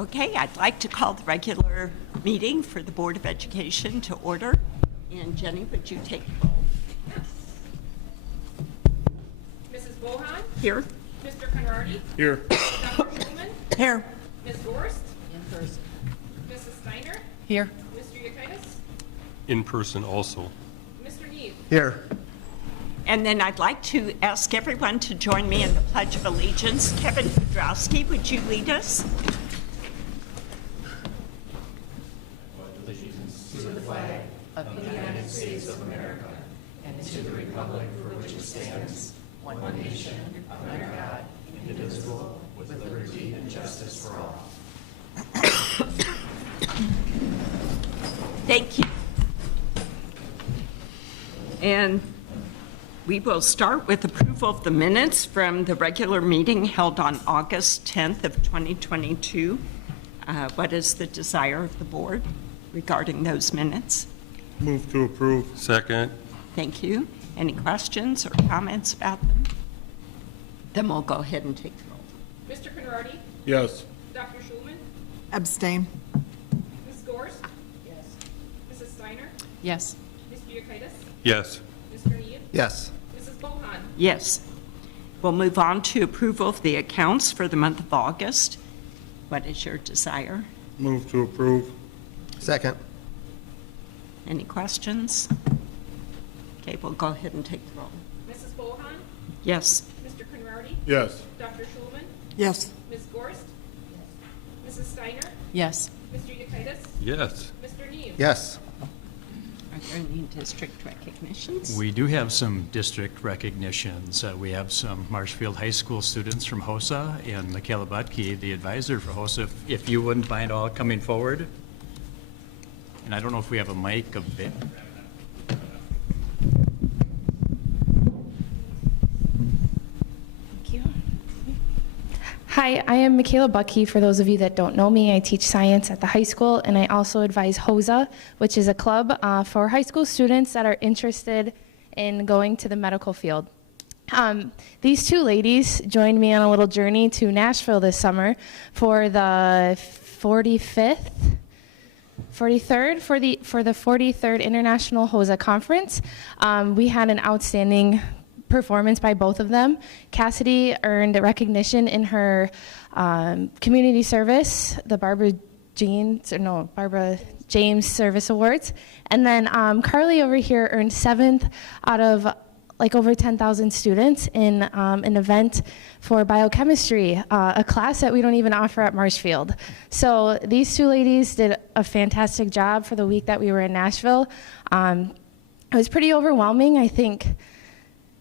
Okay, I'd like to call the regular meeting for the Board of Education to order. And Jenny, would you take the roll? Mrs. Bohan? Here. Mr. Conrady? Here. Dr. Schulman? Here. Ms. Gorst? In person. Mrs. Steiner? Here. Mr. Yukaitis? In person also. Mr. Neve? Here. And then I'd like to ask everyone to join me in the Pledge of Allegiance. Kevin Kudrowski, would you lead us? Thank you. And we will start with approval of the minutes from the regular meeting held on August 10th of 2022. What is the desire of the board regarding those minutes? Move to approve. Second. Thank you. Any questions or comments about them? Then we'll go ahead and take the roll. Mr. Conrady? Yes. Dr. Schulman? Abstain. Ms. Gorst? Yes. Mrs. Steiner? Yes. Mr. Yukaitis? Yes. Mr. Neve? Yes. Mrs. Bohan? Yes. We'll move on to approval of the accounts for the month of August. What is your desire? Move to approve. Second. Any questions? Okay, we'll go ahead and take the roll. Mrs. Bohan? Yes. Mr. Conrady? Yes. Dr. Schulman? Yes. Ms. Gorst? Mrs. Steiner? Yes. Mr. Yukaitis? Yes. Mr. Neve? Yes. Are there any district recognitions? We do have some district recognitions. We have some Marshfield High School students from HOSA and Michaela Butke, the advisor for HOSA, if you wouldn't mind all coming forward. And I don't know if we have a mic of it. Thank you. Hi, I am Michaela Buckey. For those of you that don't know me, I teach science at the high school, and I also advise HOSA, which is a club for high school students that are interested in going to the medical field. These two ladies joined me on a little journey to Nashville this summer for the 43rd for the 43rd International HOSA Conference. We had an outstanding performance by both of them. Cassidy earned recognition in her community service, the Barbara James Service Awards. And then Carly over here earned 7th out of like over 10,000 students in an event for biochemistry, a class that we don't even offer at Marshfield. So these two ladies did a fantastic job for the week that we were in Nashville. It was pretty overwhelming. I think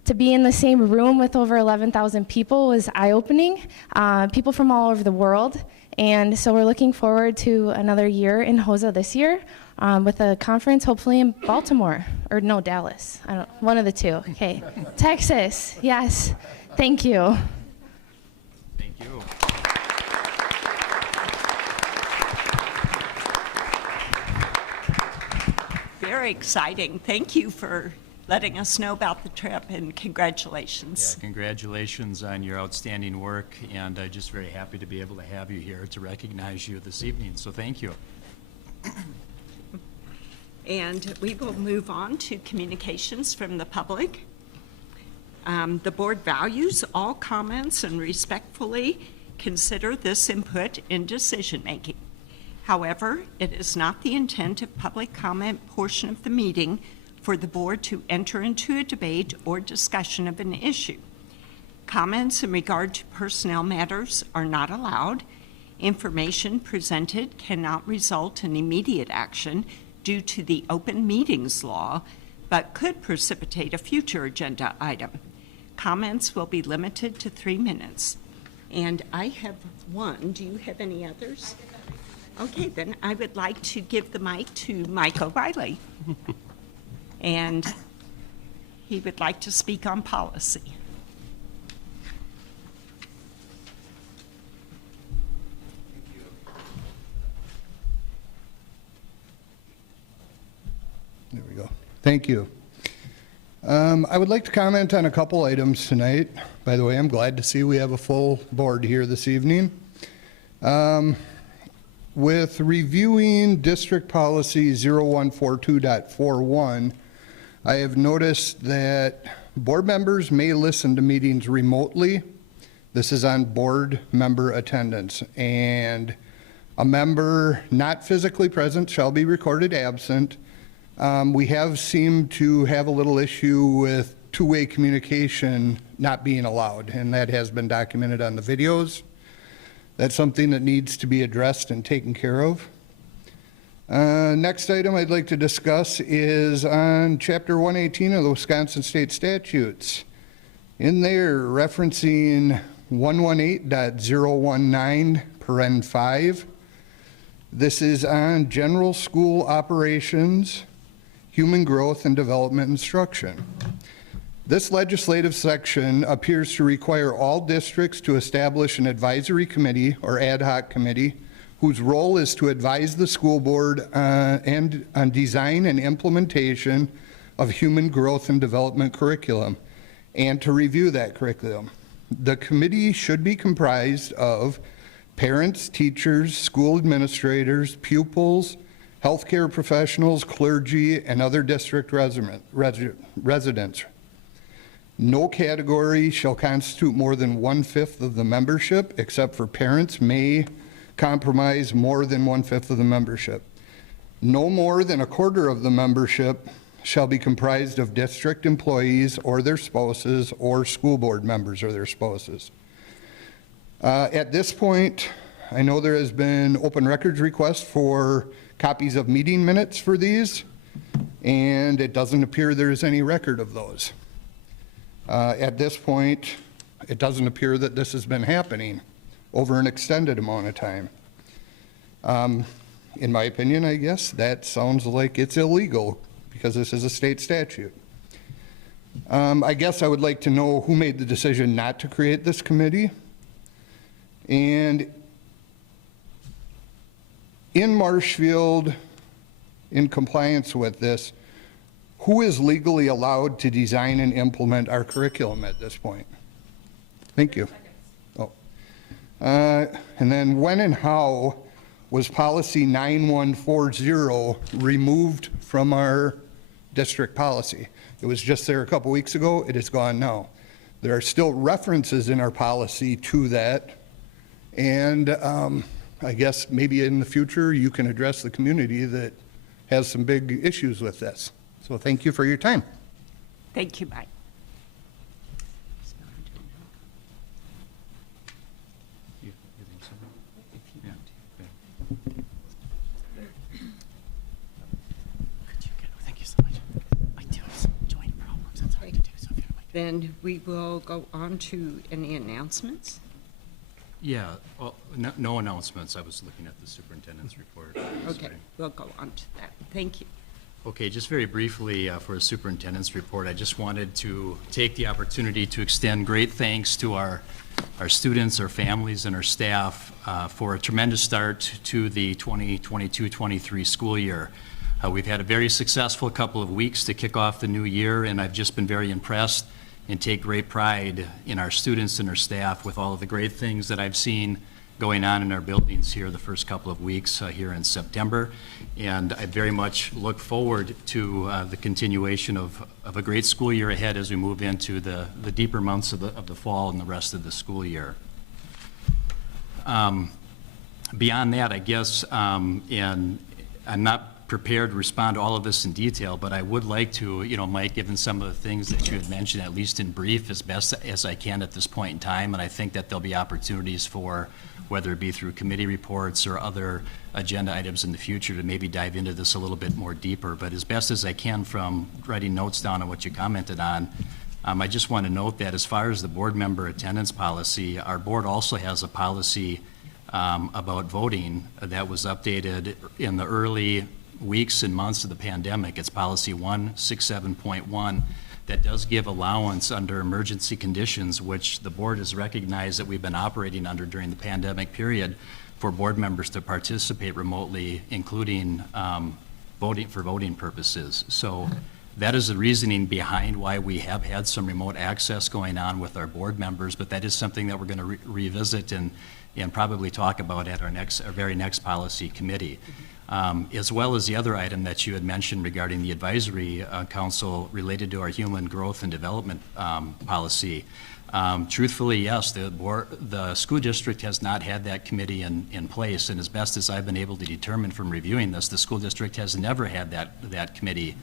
to be in the same room with over 11,000 people was eye-opening, people from all over the world. And so we're looking forward to another year in HOSA this year with a conference hopefully in Baltimore, or no, Dallas. One of the two. Okay. Texas, yes. Thank you. Thank you. Very exciting. Thank you for letting us know about the trip, and congratulations. Yeah, congratulations on your outstanding work, and just very happy to be able to have you here to recognize you this evening. So thank you. And we will move on to communications from the public. The board values all comments and respectfully consider this input in decision-making. However, it is not the intent of public comment portion of the meeting for the board to enter into a debate or discussion of an issue. Comments in regard to personnel matters are not allowed. Information presented cannot result in immediate action due to the open meetings law, but could precipitate a future agenda item. Comments will be limited to 3 minutes. And I have one. Do you have any others? Okay, then I would like to give the mic to Mike O'Reilly. And he would like to speak on policy. There we go. Thank you. I would like to comment on a couple items tonight. By the way, I'm glad to see we have a full board here this evening. With reviewing District Policy 0142.41, I have noticed that board members may listen to meetings remotely. This is on board member attendance, and a member not physically present shall be recorded absent. We have seemed to have a little issue with two-way communication not being allowed, and that has been documented on the videos. That's something that needs to be addressed and taken care of. Next item I'd like to discuss is on Chapter 118 of the Wisconsin State Statutes. In there, referencing 118.019, paren 5. This is on general school operations, human growth and development instruction. This legislative section appears to require all districts to establish an advisory committee or ad hoc committee whose role is to advise the school board on design and implementation of human growth and development curriculum and to review that curriculum. The committee should be comprised of parents, teachers, school administrators, pupils, healthcare professionals, clergy, and other district residents. No category shall constitute more than 1/5 of the membership, except for parents may compromise more than 1/5 of the membership. No more than 1/4 of the membership shall be comprised of district employees or their spouses or school board members or their spouses. At this point, I know there has been open records request for copies of meeting minutes for these, and it doesn't appear there's any record of those. At this point, it doesn't appear that this has been happening over an extended amount of time. In my opinion, I guess, that sounds like it's illegal because this is a state statute. I guess I would like to know who made the decision not to create this committee. And in Marshfield, in compliance with this, who is legally allowed to design and implement our curriculum at this point? Thank you. Oh. And then when and how was policy 9140 removed from our district policy? It was just there a couple weeks ago. It is gone now. There are still references in our policy to that. And I guess maybe in the future you can address the community that has some big issues with this. So thank you for your time. Thank you, Mike. You think so? Yeah. Thank you so much. I do have some joint problems. That's hard to do. So if you don't mind. Then we will go on to any announcements. Yeah, well, no announcements. I was looking at the superintendent's report. Okay, Sorry. we'll go on to that. Thank you. Okay, just very briefly for a superintendent's report, I just wanted to take the opportunity to extend great thanks to our students, our families, and our staff for a tremendous start to the 2022-23 school year. We've had a very successful couple of weeks to kick off the new year, and I've just been very impressed and take great pride in our students and our staff with all of the great things that I've seen going on in our buildings here the first couple of weeks here in September. And I very much look forward to the continuation of a great school year ahead as we move into the deeper months of the fall and the rest of the school year. Beyond that, I guess, and I'm not prepared to respond to all of this in detail, but I would like to, Mike, given some of the things that you had mentioned, at least in brief, as best as I can at this point in time, and I think that there'll be opportunities for, whether it be through committee reports or other agenda items in the future, to maybe dive into this a little bit more deeper. But as best as I can from writing notes down on what you commented on, I just want to note that as far as the board member attendance policy, our board also has a policy about voting that was updated in the early weeks and months of the pandemic. It's policy 167.1 that does give allowance under emergency conditions, which the board has recognized that we've been operating under during the pandemic period, for board members to participate remotely, including voting for voting purposes. So That is the reasoning behind why we have had some remote access going on with our board members, but that is something that we're going to revisit and probably talk about at our very next policy committee. As well as the other item that you had mentioned regarding the advisory council related to our human growth and development policy. Truthfully, yes, the school district has not had that committee in place, and as best as I've been able to determine from reviewing this, the school district has never had that committee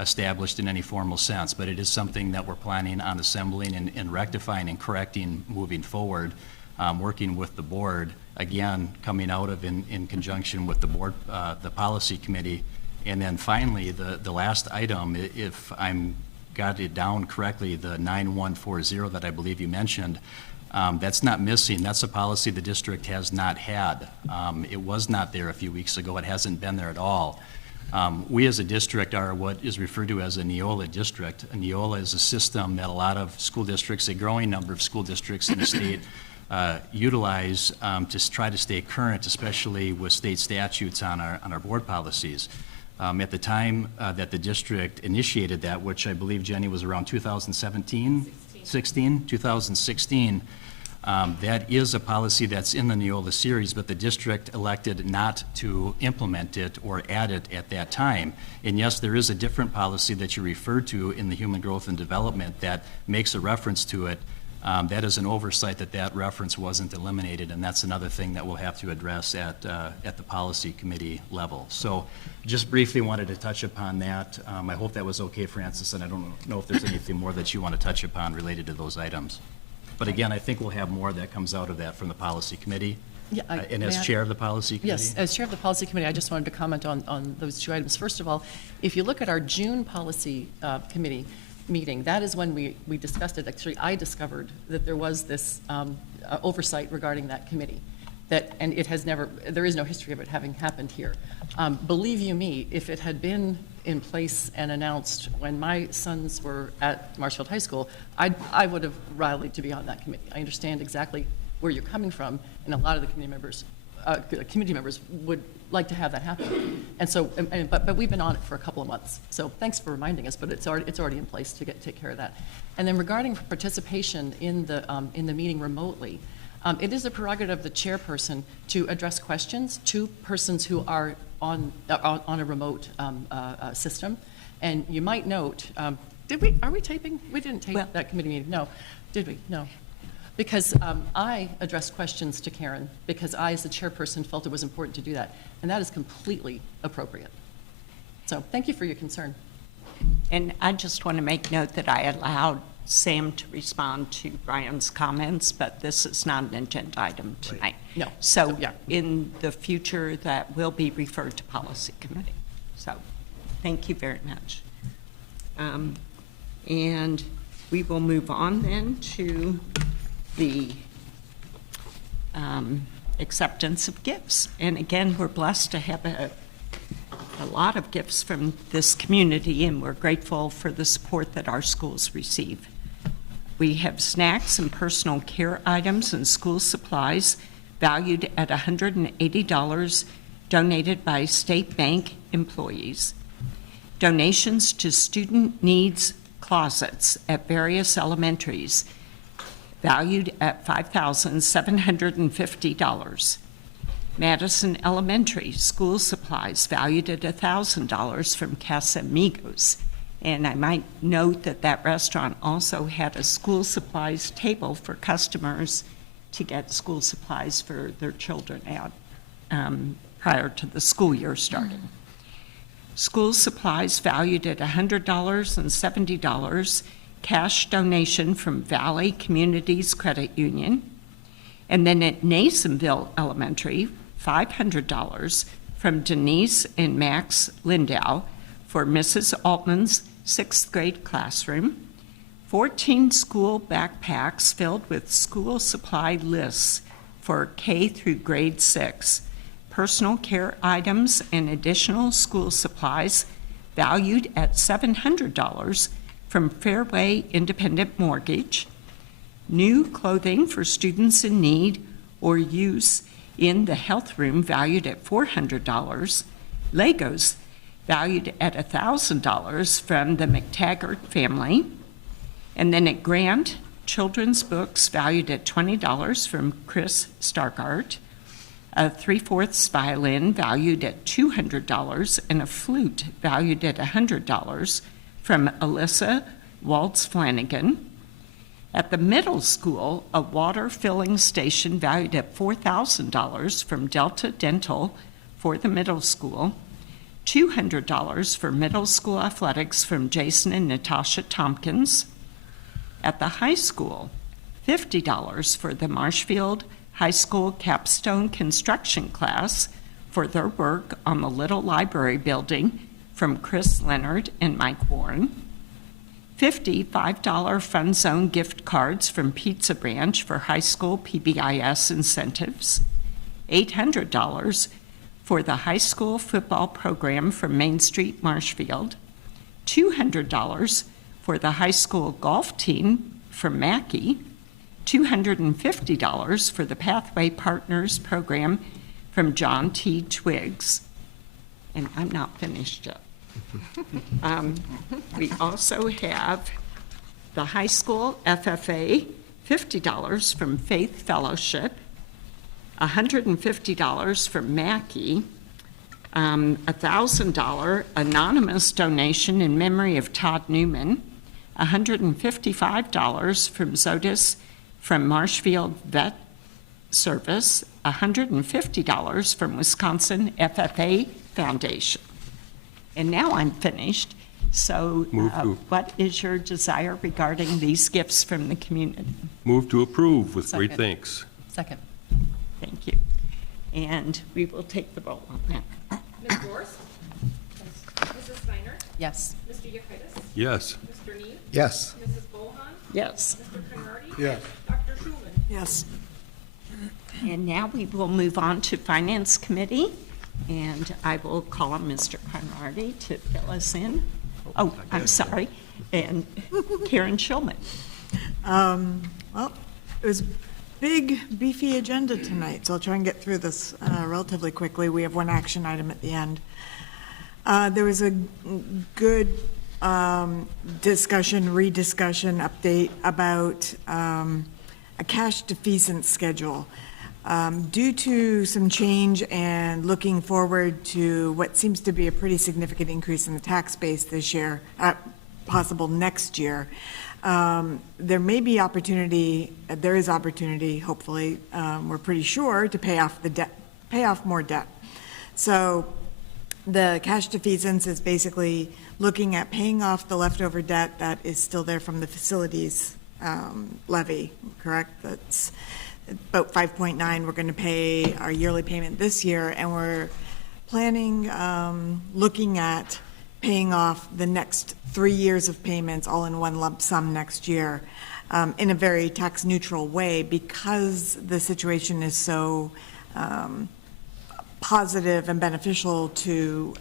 established in any formal sense, but it is something that we're planning on assembling and rectifying and correcting moving forward, working with the board, again, coming out of in conjunction with the board, the policy committee. And then finally, the last item, if I'm got it down correctly, the 9140 that I believe you mentioned, that's not missing. That's a policy the district has not had. It was not there a few weeks ago. It hasn't been there at all. We as a district are what is referred to as a Neola district. A Neola is a system that a lot of school districts, a growing number of school districts in the state, utilize to try to stay current, especially with state statutes on our board policies. At the time that the district initiated that, which I believe, Jenny, was around 2017? 2016. That is a policy that's in the Neola series, but the district elected not to implement it or add it at that time. And yes, there is a different policy that you referred to in the human growth and development that makes a reference to it. That is an oversight that reference wasn't eliminated, and that's another thing that we'll have to address at the policy committee level. So just briefly wanted to touch upon that. I hope that was okay, Francis, and I don't know if there's anything more that you want to touch upon related to those items. But again, I think we'll have more that comes out of that from the policy committee. Yeah, And as chair of the policy committee? Yes, as chair of the policy committee, I just wanted to comment on those two items. First of all, if you look at our June policy committee meeting, that is when we discussed it. Actually, I discovered that there was this oversight regarding that committee. And it has never, there is no history of it having happened here. Believe you me, if it had been in place and announced when my sons were at Marshfield High School, I would have rallied to be on that committee. I understand exactly where you're coming from, and a lot of the committee members would like to have that happen. And so, but we've been on it for a couple of months. So thanks for reminding us, but it's already in place to take care of that. And then regarding participation in the meeting remotely, it is a prerogative of the chairperson to address questions to persons who are on a remote system. And you might note, are we taping? We didn't tape that committee meeting. No. Did we? No. Because I addressed questions to Karen because I, as the chairperson, felt it was important to do that. And that is completely appropriate. So thank you for your concern. And I just want to make note that I allowed Sam to respond to Brian's comments, but this is not an agenda item tonight. No. So yeah. in the future, that will be referred to policy committee. So thank you very much. And we will move on then to the acceptance of gifts. And again, we're blessed to have a lot of gifts from this community, and we're grateful for the support that our schools receive. We have snacks and personal care items and school supplies valued at $180 donated by State Bank employees. Donations to student needs closets at various elementaries valued at $5,750. Madison Elementary school supplies valued at $1,000 from Casamigos. And I might note that that restaurant also had a school supplies table for customers to get school supplies for their children out prior to the school year starting. School supplies valued at $100 and $70, cash donation from Valley Communities Credit Union. And then at Nasonville Elementary, $500 from Denise and Max Lindau for Mrs. Altman's 6th grade classroom, 14 school backpacks filled with school supply lists for K through grade 6, personal care items and additional school supplies valued at $700 from Fairway Independent Mortgage, new clothing for students in need or use in the health room valued at $400, Legos valued at $1,000 from the McTaggart family. And then at Grant, children's books valued at $20 from Chris Stargart, a 3/4 violin valued at $200, and a flute valued at $100 from Alyssa Waltz Flanagan. At the middle school, a water filling station valued at $4,000 from Delta Dental for the middle school, $200 for middle school athletics from Jason and Natasha Tompkins. At the high school, $50 for the Marshfield High School capstone construction class for their work on the Little Library building from Chris Leonard and Mike Warren. $5 Fun Zone gift cards from Pizza Branch for high school PBIS incentives. $800 for the high school football program from Main Street Marshfield. $200 for the high school golf team from Mackey. $250 for the Pathway Partners program from John T. Twiggs. And I'm not finished yet. We also have the high school FFA, $50 from Faith Fellowship, $150 from Mackey, $1,000 anonymous donation in memory of Todd Newman, $155 from Zotis from Marshfield Vet Service, $150 from Wisconsin FFA Foundation. And now I'm finished. So what is your desire regarding these gifts from the community? Move to approve with great Second. thanks. Second. Thank you. And we will take the roll on that. Ms. Gorst? Mrs. Steiner? Yes. Mr. Yekitis? Yes. Mr. Need? Yes. Mrs. Bohan? Yes. Mr. Conrady? Yes. Dr. Schulman? Yes. And now we will move on to Finance Committee, and I will call on Mr. Conrady to fill us in. Oh, I'm sorry, and Karen Schulman. Well, it was a big, beefy agenda tonight, so I'll try and get through this relatively quickly. We have one action item at the end. There was a good rediscussion update about a cash defeasance schedule. Due to some change and looking forward to what seems to be a pretty significant increase in the tax base this year, possible next year, there may be opportunity, there is opportunity, hopefully, we're pretty sure, to pay off more debt. So the cash defeasance is basically looking at paying off the leftover debt that is still there from the facilities levy, correct? That's about 5.9. We're going to pay our yearly payment this year, and we're planning, looking at paying off the next 3 years of payments all in one lump sum next year in a very tax neutral way, because the situation is so positive and beneficial to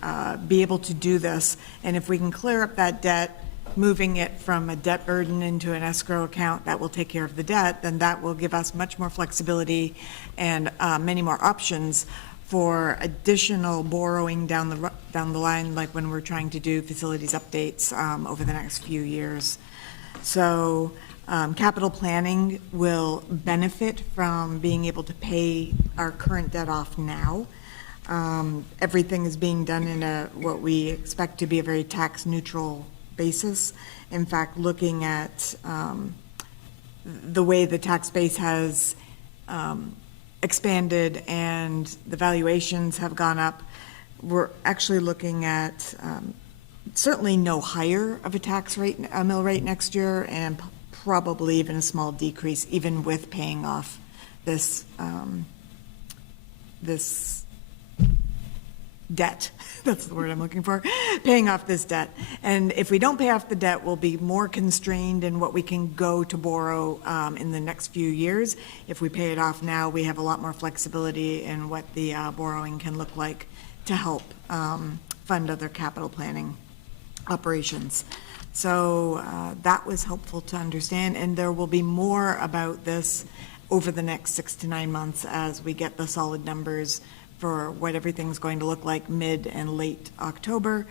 be able to do this. And if we can clear up that debt, moving it from a debt burden into an escrow account that will take care of the debt, then that will give us much more flexibility and many more options for additional borrowing down the line, like when we're trying to do facilities updates over the next few years. So capital planning will benefit from being able to pay our current debt off now. Everything is being done in what we expect to be a very tax neutral basis. In fact, looking at the way the tax base has expanded and the valuations have gone up, we're actually looking at certainly no higher of a tax rate, a mill rate next year, and probably even a small decrease, even with paying off this this debt. That's the word I'm looking for. Paying off this debt. And if we don't pay off the debt, we'll be more constrained in what we can go to borrow in the next few years. If we pay it off now, we have a lot more flexibility in what the borrowing can look like to help fund other capital planning operations. So that was helpful to understand, and there will be more about this over the next 6 to 9 months as we get the solid numbers for what everything's going to look like mid and late October.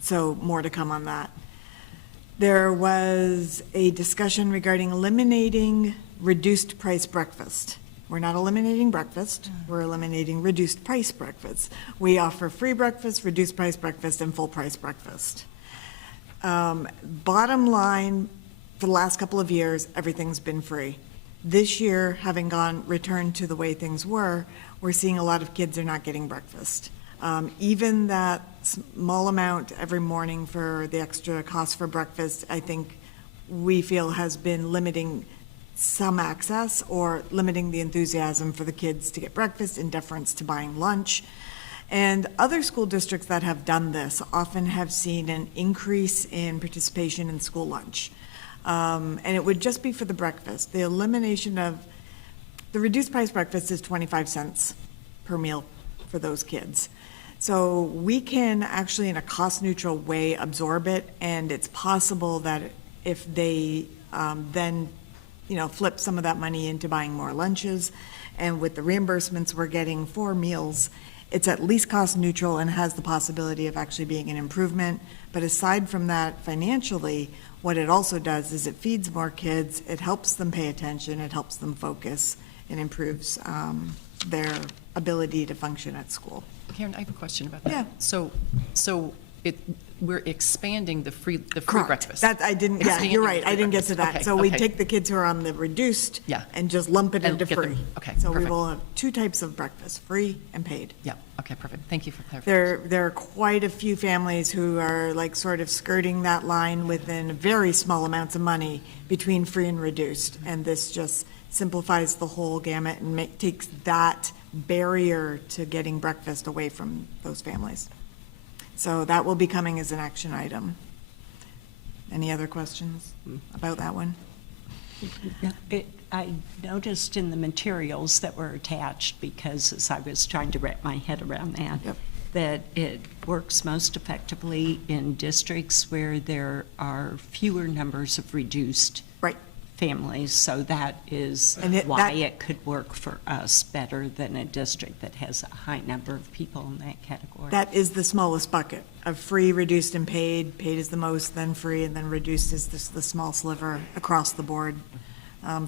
So more to come on that. There was a discussion regarding eliminating reduced price breakfast. We're not eliminating breakfast, we're eliminating reduced price breakfast. We offer free breakfast, reduced price breakfast, and full price breakfast. Bottom line, for the last couple of years, everything's been free. This year, having returned to the way things were, we're seeing a lot of kids are not getting breakfast. Even that small amount every morning for the extra cost for breakfast, I think we feel has been limiting some access or limiting the enthusiasm for the kids to get breakfast in deference to buying lunch. And other school districts that have done this often have seen an increase in participation in school lunch. And it would just be for the breakfast. The elimination of, the reduced price breakfast is 25 cents per meal for those kids. So we can actually, in a cost-neutral way, absorb it, and it's possible that if they then, flip some of that money into buying more lunches, and with the reimbursements we're getting for meals, it's at least cost-neutral and has the possibility of actually being an improvement. But aside from that, financially, what it also does is it feeds more kids, it helps them pay attention, it helps them focus, and improves their ability to function at school. Karen, I have a question about that. Yeah. So we're expanding the free Correct. breakfast. That, I didn't, yeah, Expanding you're the right, free I didn't get to breakfast. that. Okay, So we okay. take the kids who are on the reduced Yeah. and just lump it And into get them- free. okay, So we perfect. will have two types of breakfast, free and paid. Yeah, okay, perfect. Thank you for clarifying. There are quite a few families who are like sort of skirting that line within very small amounts of money between free and reduced. And this just simplifies the whole gamut and takes that barrier to getting breakfast away from those families. So that will be coming as an action item. Any other questions about that one? I noticed in the materials that were attached, because as I was trying to wrap my head around that, Yep. that it works most effectively in districts where there are fewer numbers of reduced Right. families, so that is And why it could work for us better than a district that has a high number of people in that category. That is the smallest bucket of free, reduced, and paid. Paid is the most, then free, and then reduced is the small sliver across the board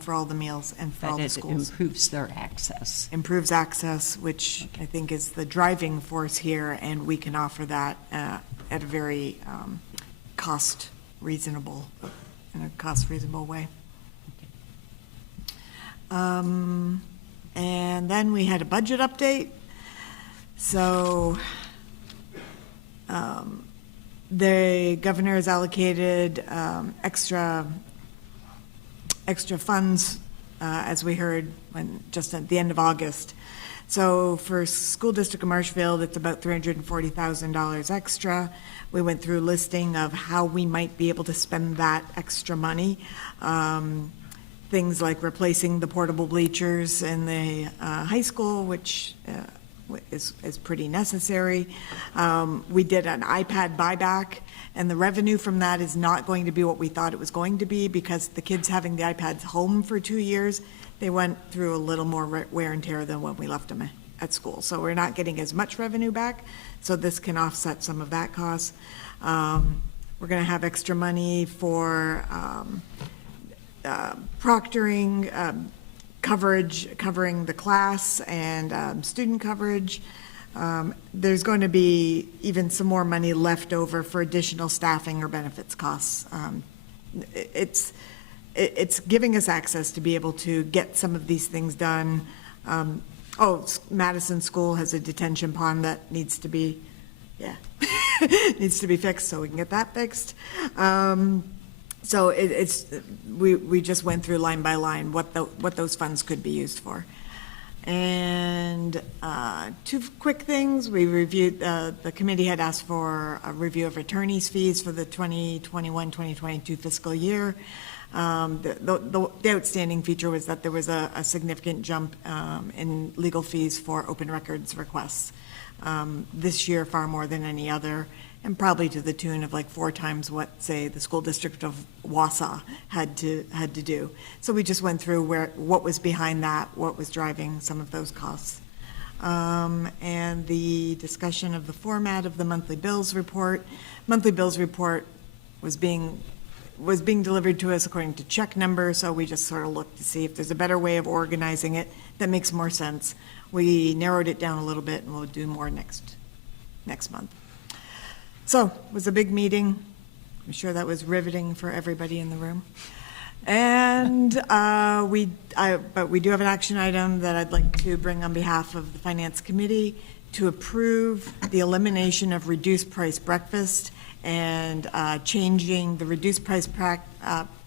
for all the meals and for all But the it schools. improves their access. Improves access, which I think is the driving force here, and we can offer that at a very in a cost reasonable way. And then we had a budget update. So the governor has allocated extra funds, as we heard just at the end of August. So for School District of Marshfield, it's about $340,000 extra. We went through a listing of how we might be able to spend that extra money. Things like replacing the portable bleachers in the high school, which is pretty necessary. We did an iPad buyback, and the revenue from that is not going to be what we thought it was going to be, because the kids having the iPads home for 2 years, they went through a little more wear and tear than when we left them at school. So we're not getting as much revenue back, so this can offset some of that cost. We're going to have extra money for proctoring, coverage, covering the class and student coverage. There's going to be even some more money left over for additional staffing or benefits costs. It's giving us access to be able to get some of these things done. Madison School has a detention pond that needs to be, needs to be fixed, so we can get that fixed. So we just went through line by line what those funds could be used for. And two quick things. We reviewed, the committee had asked for a review of attorney's fees for the 2021-2022 fiscal year. The outstanding feature was that there was a significant jump in legal fees for open records requests. This year, far more than any other, and probably to the tune of like 4 times what, say, the school district of Wausau had to do. So we just went through what was behind that, what was driving some of those costs. and the discussion of the format of the monthly bills report. Monthly bills report was being delivered to us according to check number, so we just sort of looked to see if there's a better way of organizing it that makes more sense. We narrowed it down a little bit, and we'll do more next month. So, it was a big meeting. I'm sure that was riveting for everybody in the room. And but we do have an action item that I'd like to bring on behalf of the Finance Committee to approve the elimination of reduced price breakfast and changing the reduced price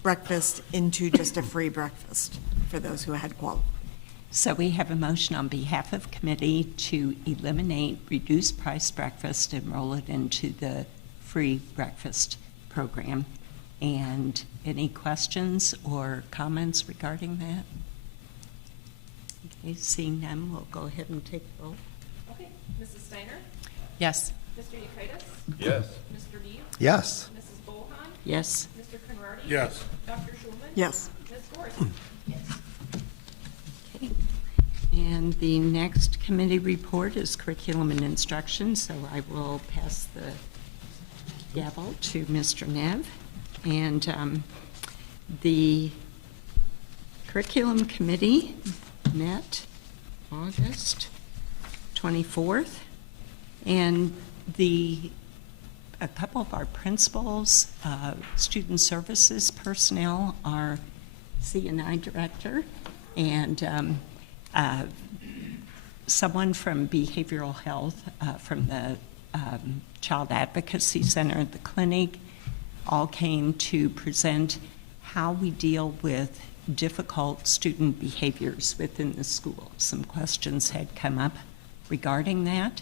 breakfast into just a free breakfast for those who had qualified. So we have a motion on behalf of committee to eliminate reduced price breakfast and roll it into the free breakfast program. And any questions or comments regarding that? Okay, seeing none, we'll go ahead and take the roll. Okay, Mrs. Steiner? Yes. Mr. Yekitis? Yes. Mr. Deeb? Yes. Mrs. Bohan? Yes. Mr. Conrady? Yes. Dr. Schulman? Yes. Ms. Gorst? Yes. Okay. And the next committee report is curriculum and instruction, so I will pass the gavel to Mr. Nev. And the curriculum committee met August 24th, and a couple of our principals, student services personnel, our C&I director, and someone from behavioral health from the Child Advocacy Center at the clinic all came to present how we deal with difficult student behaviors within the school. Some questions had come up regarding that,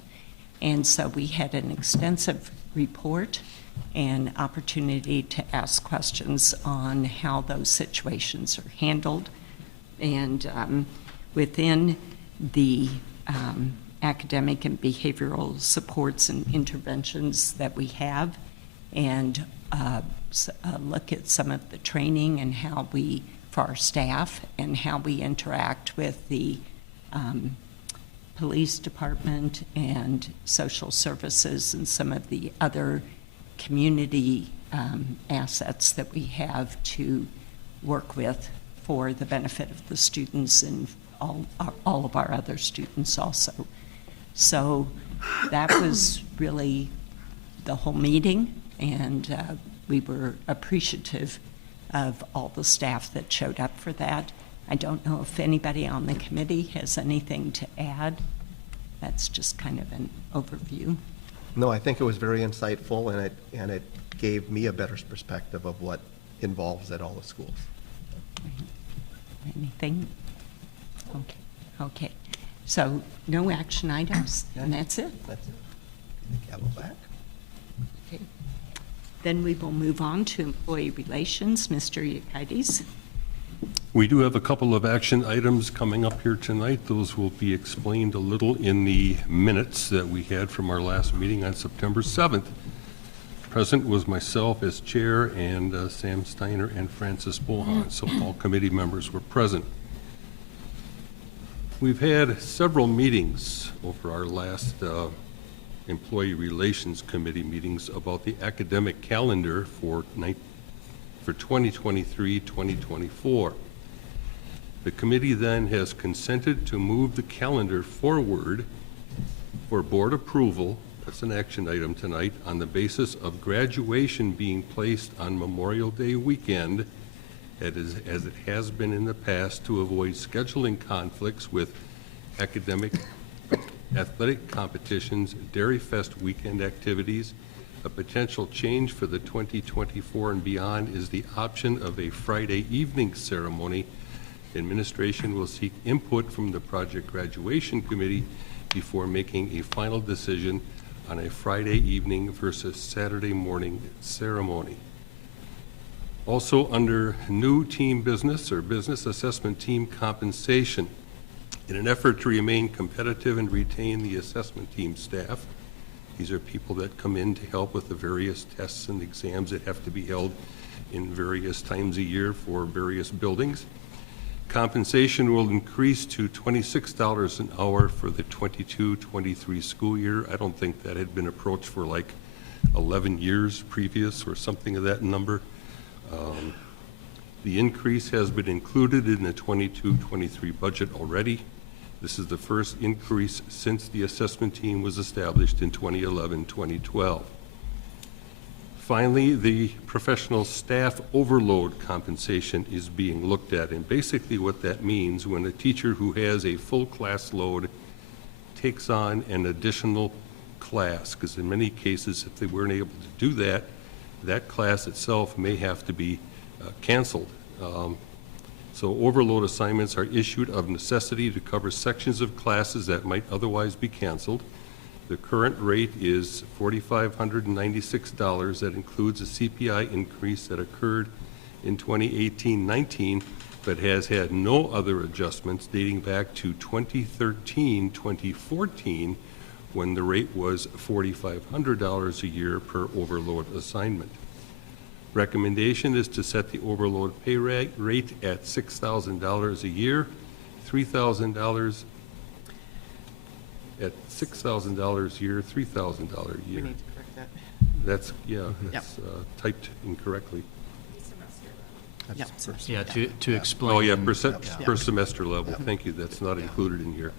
and so we had an extensive report and opportunity to ask questions on how those situations are handled. And within the academic and behavioral supports and interventions that we have, and look at some of the training and how we, for our staff, and how we interact with the police department and social services and some of the other community assets that we have to work with for the benefit of the students and all of our other students also. So that was really the whole meeting, and we were appreciative of all the staff that showed up for that. I don't know if anybody on the committee has anything to add. That's just kind of an overview. No, I think it was very insightful, and it gave me a better perspective of what involves at all the schools. Anything? Okay. So no action items, and that's it. That's it. Gavel back. Okay. Then we will move on to employee relations. Mr. Yekitis. We do have a couple of action items coming up here tonight. Those will be explained a little in the minutes that we had from our last meeting on September 7th. Present was myself as chair and Sam Steiner and Francis Bohan, so all committee members were present. We've had several meetings over our last Employee Relations Committee meetings about the academic calendar for 2023-2024. The committee then has consented to move the calendar forward for board approval, that's an action item tonight, on the basis of graduation being placed on Memorial Day weekend, as it has been in the past, to avoid scheduling conflicts with academic, athletic competitions, Dairy Fest weekend activities. A potential change for the 2024 and beyond is the option of a Friday evening ceremony. Administration will seek input from the project graduation committee before making a final decision on a Friday evening versus Saturday morning ceremony. Also, under new team business or business assessment team compensation, in an effort to remain competitive and retain the assessment team staff, these are people that come in to help with the various tests and exams that have to be held in various times a year for various buildings. compensation will increase to $26 an hour for the 22-23 school year. I don't think that had been approached for like 11 years previous or something of that number. The increase has been included in the 22-23 budget already. This is the first increase since the assessment team was established in 2011-2012. Finally, the professional staff overload compensation is being looked at, and basically what that means, when a teacher who has a full class load takes on an additional class, because in many cases, if they weren't able to do that, that class itself may have to be canceled. So overload assignments are issued of necessity to cover sections of classes that might otherwise be canceled. The current rate is $4,596. That includes a CPI increase that occurred in 2018-19, but has had no other adjustments dating back to 2013-2014, when the rate was $4,500 a year per overload assignment. Recommendation is to set the overload pay rate at $6,000 a year, $3,000 at $6,000 a year, $3,000 a We year. need to correct that. That's, yeah, that's typed incorrectly. Yep. Yeah, to explain. Oh, yeah, per semester level, thank you, that's not included in here.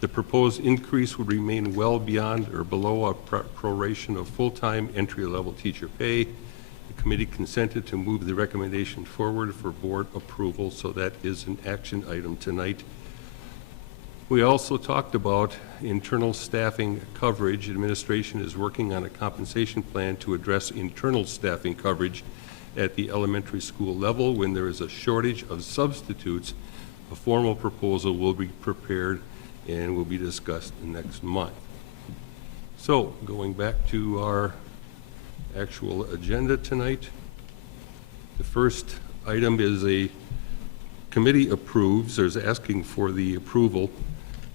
The proposed increase would remain well beyond or below a proration of full-time entry-level teacher pay. The committee consented to move the recommendation forward for board approval, so that is an action item tonight. We also talked about internal staffing coverage. Administration is working on a compensation plan to address internal staffing coverage at the elementary school level. When there is a shortage of substitutes, a formal proposal will be prepared and will be discussed next month. So, going back to our actual agenda tonight, the first item is a committee approves, or is asking for the approval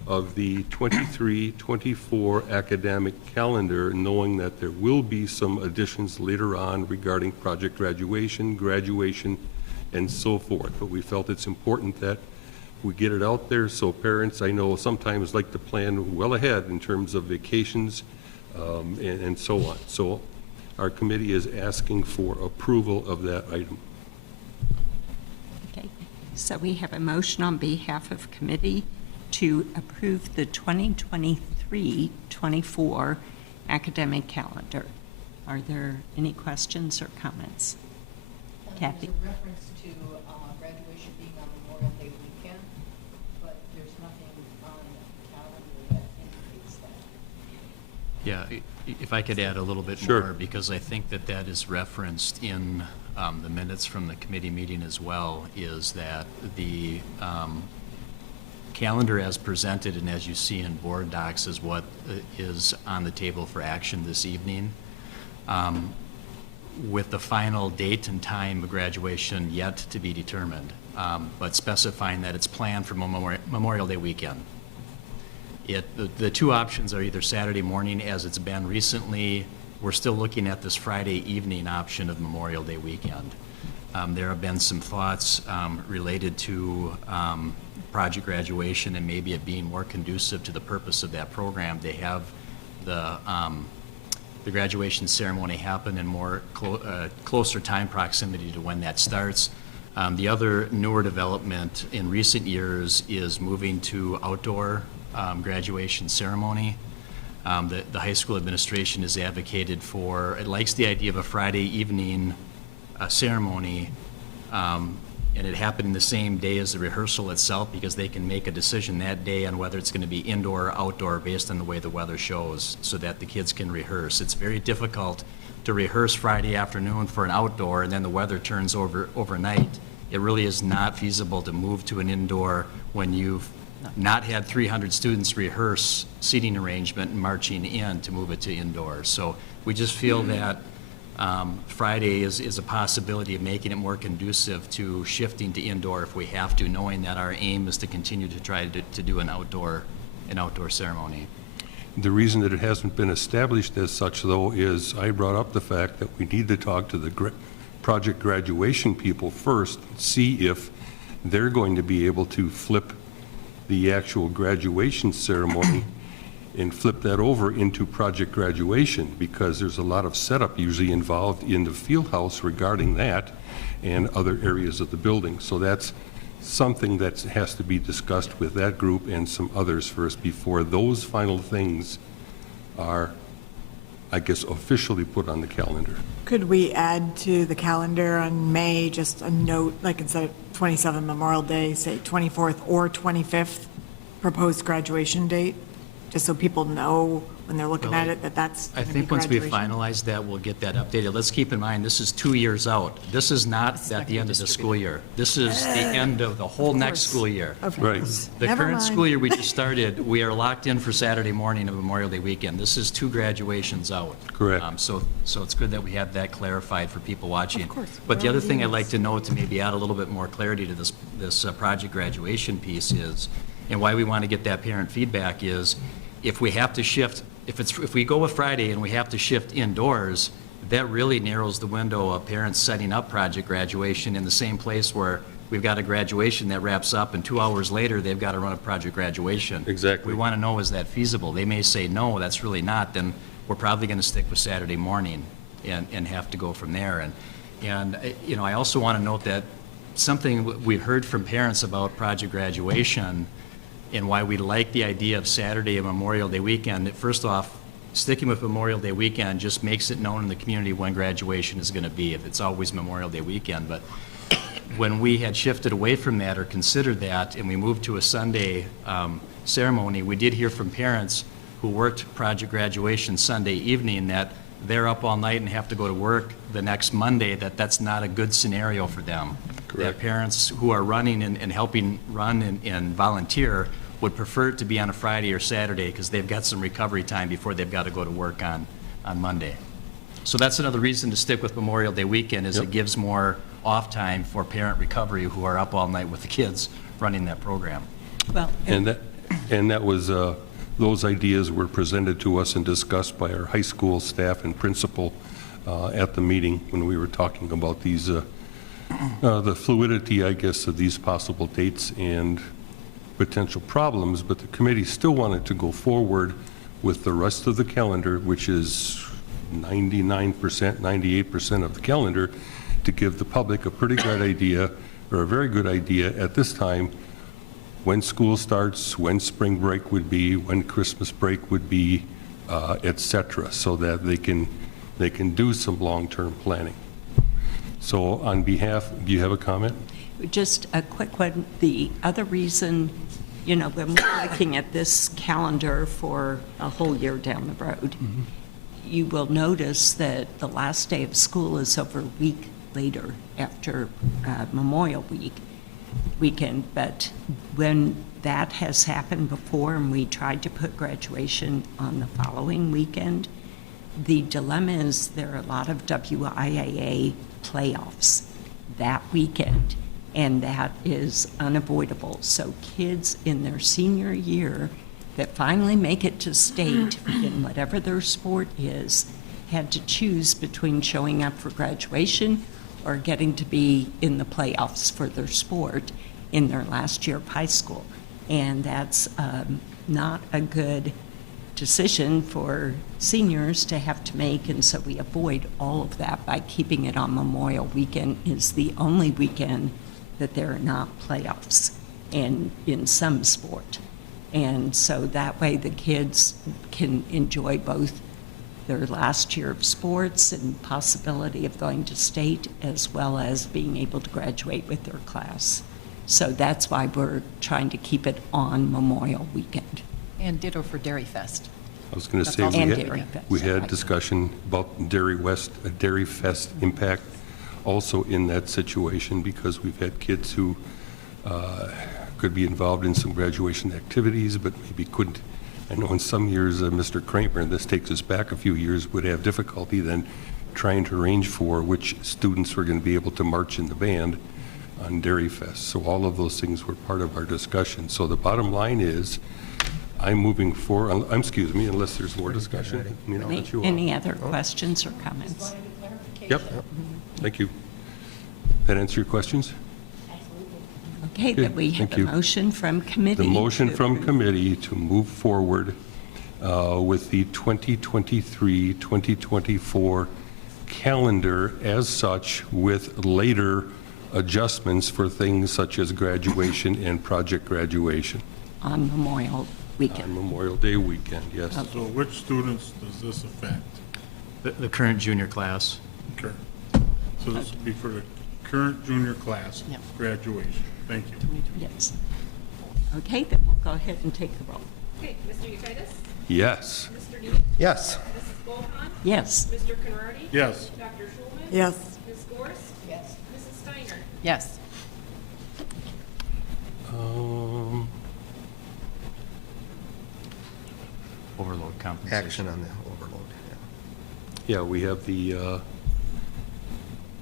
of the 23-24 academic calendar, knowing that there will be some additions later on regarding project graduation, and so forth. But we felt it's important that we get it out there, so parents, I know, sometimes like to plan well ahead in terms of vacations and so on. So our committee is asking for approval of that item. Okay, so we have a motion on behalf of committee to approve the 2023-24 academic calendar. Are there any questions or comments? Kathy? There's a reference to graduation being on Memorial Day weekend, but there's nothing on the calendar that indicates that. Yeah, if I could add a little bit Sure. more, because I think that that is referenced in the minutes from the committee meeting as well, is that the calendar as presented and as you see in board docs is what is on the table for action this evening. With the final date and time of graduation yet to be determined, but specifying that it's planned for Memorial Day weekend. The two options are either Saturday morning, as it's been recently. We're still looking at this Friday evening option of Memorial Day weekend. There have been some thoughts related to project graduation and maybe it being more conducive to the purpose of that program. They have the graduation ceremony happen in more closer time proximity to when that starts. The other newer development in recent years is moving to outdoor graduation ceremony. The high school administration has advocated for, it likes the idea of a Friday evening ceremony, and it happened the same day as the rehearsal itself, because they can make a decision that day on whether it's going to be indoor or outdoor based on the way the weather shows, so that the kids can rehearse. It's very difficult to rehearse Friday afternoon for an outdoor and then the weather turns overnight. It really is not feasible to move to an indoor when you've not had 300 students rehearse seating arrangement and marching in to move it to indoor. So we just feel that Friday is a possibility of making it more conducive to shifting to indoor if we have to, knowing that our aim is to continue to try to do an outdoor ceremony. The reason that it hasn't been established as such, though, is I brought up the fact that we need to talk to the project graduation people first, see if they're going to be able to flip the actual graduation ceremony and flip that over into project graduation, because there's a lot of setup usually involved in the field house regarding that and other areas of the building. So that's something that has to be discussed with that group and some others first before those final things are, I guess, officially put on the calendar. Could we add to the calendar on May, just a note, like instead of 27 Memorial Day, say 24th or 25th proposed graduation date? Just so people know when they're looking at it that that's I gonna be think once we graduation. finalize that, we'll get that updated. Let's keep in mind, this is 2 years out. This is not at the end of the school year. This is the end of the whole next school year. Of Right. course. The Never current mind. school year we just started, we are locked in for Saturday morning of Memorial Day weekend. This is 2 graduations out. Correct. So it's good that we have that clarified for people watching. Of course. But the other Well, thing I'd yes. like to note, to maybe add a little bit more clarity to this project graduation piece is, and why we want to get that parent feedback is, if we have to shift, if we go with Friday and we have to shift indoors, that really narrows the window of parents setting up project graduation in the same place where we've got a graduation that wraps up and 2 hours later, they've got to run a project graduation. Exactly. We want to know, is that feasible? They may say, no, that's really not, then we're probably going to stick with Saturday morning and have to go from there. And you know, I also want to note that something we've heard from parents about project graduation and why we like the idea of Saturday and Memorial Day weekend. First off, sticking with Memorial Day weekend just makes it known in the community when graduation is going to be, if it's always Memorial Day weekend. But when we had shifted away from that or considered that, and we moved to a Sunday ceremony, we did hear from parents who worked project graduation Sunday evening that they're up all night and have to go to work the next Monday, that's not a good scenario for them. Correct. That parents who are running and helping run and volunteer would prefer it to be on a Friday or Saturday because they've got some recovery time before they've got to go to work on Monday. So that's another reason to stick with Memorial Day weekend, is Yep. it gives more off time for parent recovery who are up all night with the kids running that program. Well, And that was, those ideas were presented to us and discussed by our high school staff and principal at the meeting when we were talking about these, the fluidity, I guess, of these possible dates and potential problems. But the committee still wanted to go forward with the rest of the calendar, which is 99%, 98% of the calendar, to give the public a pretty good idea, or a very good idea at this time, when school starts, when spring break would be, when Christmas break would be, et cetera, so that they can do some long-term planning. So on behalf, do you have a comment? just a quick one. The other reason, you know, when we're looking at this calendar for a whole year down the road, you will notice that the last day of school is over a week later after Memorial weekend. But when that has happened before and we tried to put graduation on the following weekend, the dilemma is there are a lot of WIAA playoffs that weekend, and that is unavoidable. So kids in their senior year that finally make it to state in whatever their sport is had to choose between showing up for graduation or getting to be in the playoffs for their sport in their last year of high school. And that's not a good decision for seniors to have to make, and so we avoid all of that by keeping it on Memorial Weekend. Is the only weekend that there are not playoffs in some sport. And so that way the kids can enjoy both their last year of sports and possibility of going to state, as well as being able to graduate with their class. So that's why we're trying to keep it on Memorial Weekend. And ditto for Dairy Fest. I was going to That's say, also And we Dairy had, Fest. we had discussion about Dairy Fest impact also in that situation, because we've had kids who could be involved in some graduation activities, but maybe couldn't. I know in some years, Mr. Kramer, and this takes us back a few years, would have difficulty then trying to arrange for which students were going to be able to march in the band on Dairy Fest. So all of those things were part of our discussion. So the bottom line is, I'm moving forward, excuse me, unless there's more discussion. I mean, I'll let you Any other questions or comments? Yep, thank you. That answer your questions? Okay, that we have Thank a you. motion from committee. The motion to from approve. committee to move forward with the 2023-2024 calendar as such, with later adjustments for things such as graduation and project graduation On Memorial on Weekend. Memorial Day weekend, yes. So which students does this affect? The current junior class. Okay. So this would be for the current junior class Yep. graduation. Thank you. Yes. Okay, then we'll go ahead and take the roll. Okay, Mr. Yekitis? Yes. Mr. Neal? Yes. Mrs. Bohan? Yes. Mr. Conrady? Yes. Dr. Schulman? Yes. Ms. Gorst? Yes. Mrs. Steiner? Yes. Overload compensation. Action on the overload, Yeah, we have the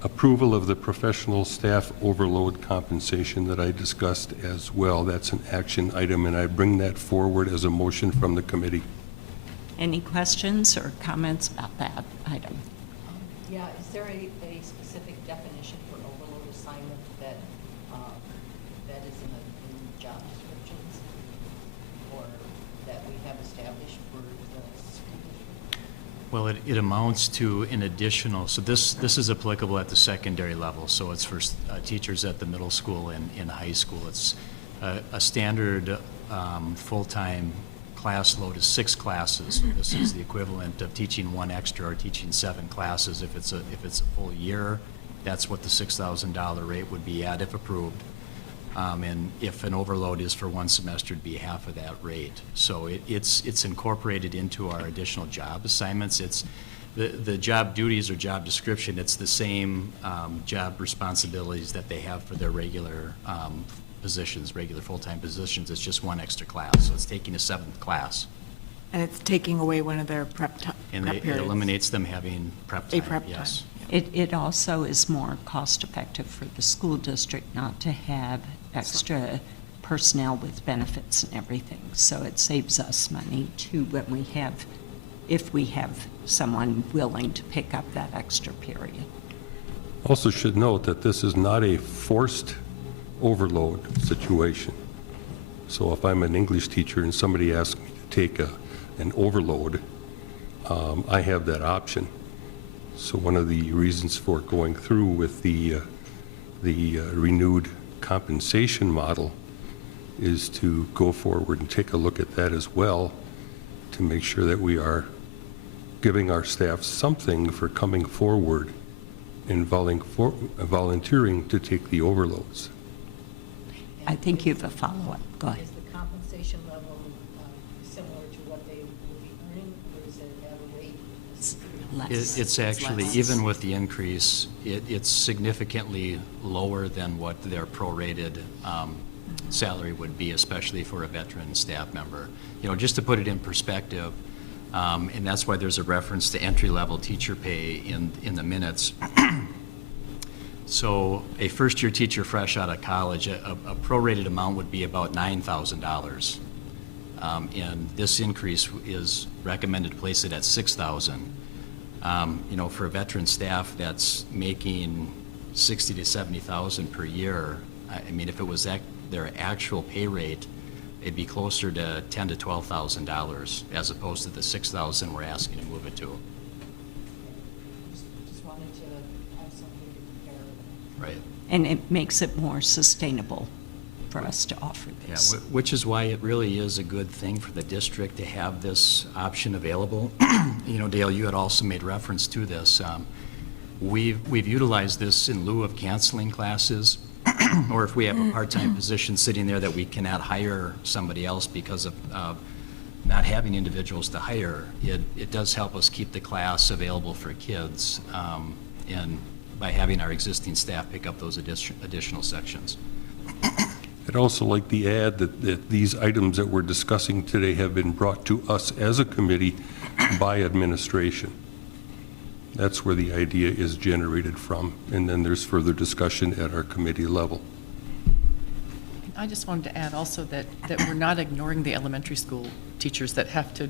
approval of the professional staff overload compensation that I discussed as well. That's an action item, and I bring that forward as a motion from the committee. Any questions or comments about that item? Yeah, is there a specific definition for overload assignment that, that is in the job descriptions? Or that we have established for the school district? Well, it amounts to an additional, so this is applicable at the secondary level, so it's for teachers at the middle school and in high school. It's a standard full-time class load is 6 classes. So this is the equivalent of teaching 1 extra or teaching 7 classes. If it's a full year, that's what the $6,000 rate would be at if approved. And if an overload is for 1 semester, it'd be half of that rate. So it's incorporated into our additional job assignments. It's the job duties or job description. It's the same job responsibilities that they have for their regular positions, regular full-time positions. It's just 1 extra class. So it's taking a 7th class, And it's taking away one of their prep and it periods. eliminates them having prep A time. prep Yes. time. It also is more cost-effective for the school district not to have extra personnel with benefits and everything. So it saves us money too when we have, if we have someone willing to pick up that extra period. Also should note that this is not a forced overload situation. So if I'm an English teacher and somebody asks me to take an overload, I have that option. So one of the reasons for going through with the renewed compensation model is to go forward and take a look at that as well, to make sure that we are giving our staff something for coming forward and volunteering to take the overloads. I think you have a follow-up. Go ahead. Is the compensation level similar to what they will be earning, or is it at a rate? Less. It's actually, less. even with the increase, it's significantly lower than what their prorated salary would be, especially for a veteran staff member. You know, just to put it in perspective, and that's why there's a reference to entry-level teacher pay in the minutes. So a first-year teacher fresh out of college, a prorated amount would be about $9,000. And this increase is recommended to place it at $6,000. You know, for a veteran staff that's making $60,000 to $70,000 per year, I mean, if it was their actual pay rate, it'd be closer to $10,000 to $12,000 as opposed to the $6,000 we're asking to move it to. Just wanted to have something to compare. Right. And it makes it more sustainable for us to offer Yeah, this. which is why it really is a good thing for the district to have this option available. You know, Dale, you had also made reference to this. We've utilized this in lieu of canceling classes, or if we have a part-time position sitting there that we cannot hire somebody else because of not having individuals to hire, it does help us keep the class available for kids, and by having our existing staff pick up those additional sections. I'd also like to add that these items that we're discussing today have been brought to us as a committee by administration. That's where the idea is generated from, and then there's further discussion at our committee level. I just wanted to add also that we're not ignoring the elementary school teachers that have to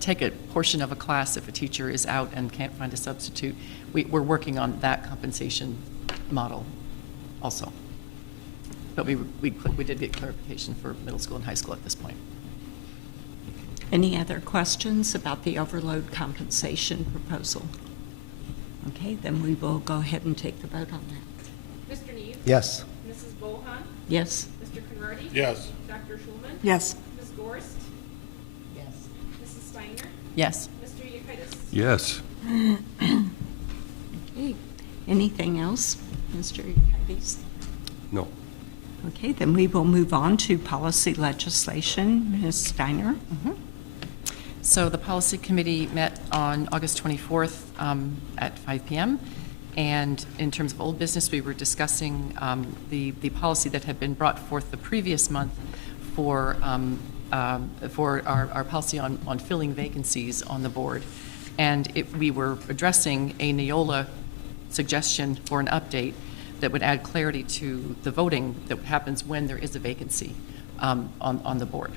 take a portion of a class if a teacher is out and can't find a substitute. We're working on that compensation model also. But we did get clarification for middle school and high school at this point. Any other questions about the overload compensation proposal? Okay, then we will go ahead and take the vote on that. Mr. Neve? Yes. Mrs. Bohan? Yes? Mr. Conrady? Yes. Dr. Schulman? Yes. Ms. Gorst? Yes. Mrs. Steiner? Yes. Mr. Yekitis? Yes. Okay. Anything else, Mr. Yekitis? No. Okay, then we will move on to policy legislation. Ms. Steiner? So the policy committee met on August 24th at 5 p.m. And in terms of old business, we were discussing the policy that had been brought forth the previous month for our policy on filling vacancies on the board. And we were addressing a Neola suggestion for an update that would add clarity to the voting that happens when there is a vacancy on the board.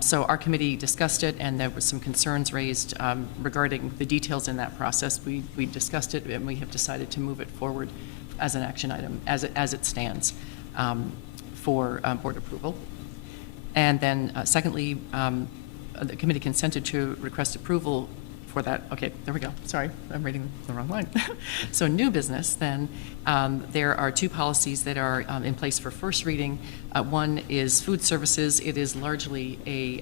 So our committee discussed it, and there was some concerns raised regarding the details in that process. We discussed it, and we have decided to move it forward as an action item, as it stands, for board approval. And then secondly, the committee consented to request approval for that. Okay, there we go. Sorry, I'm reading the wrong line. So new business, then, there are two policies that are in place for first reading. One is food services. It is largely a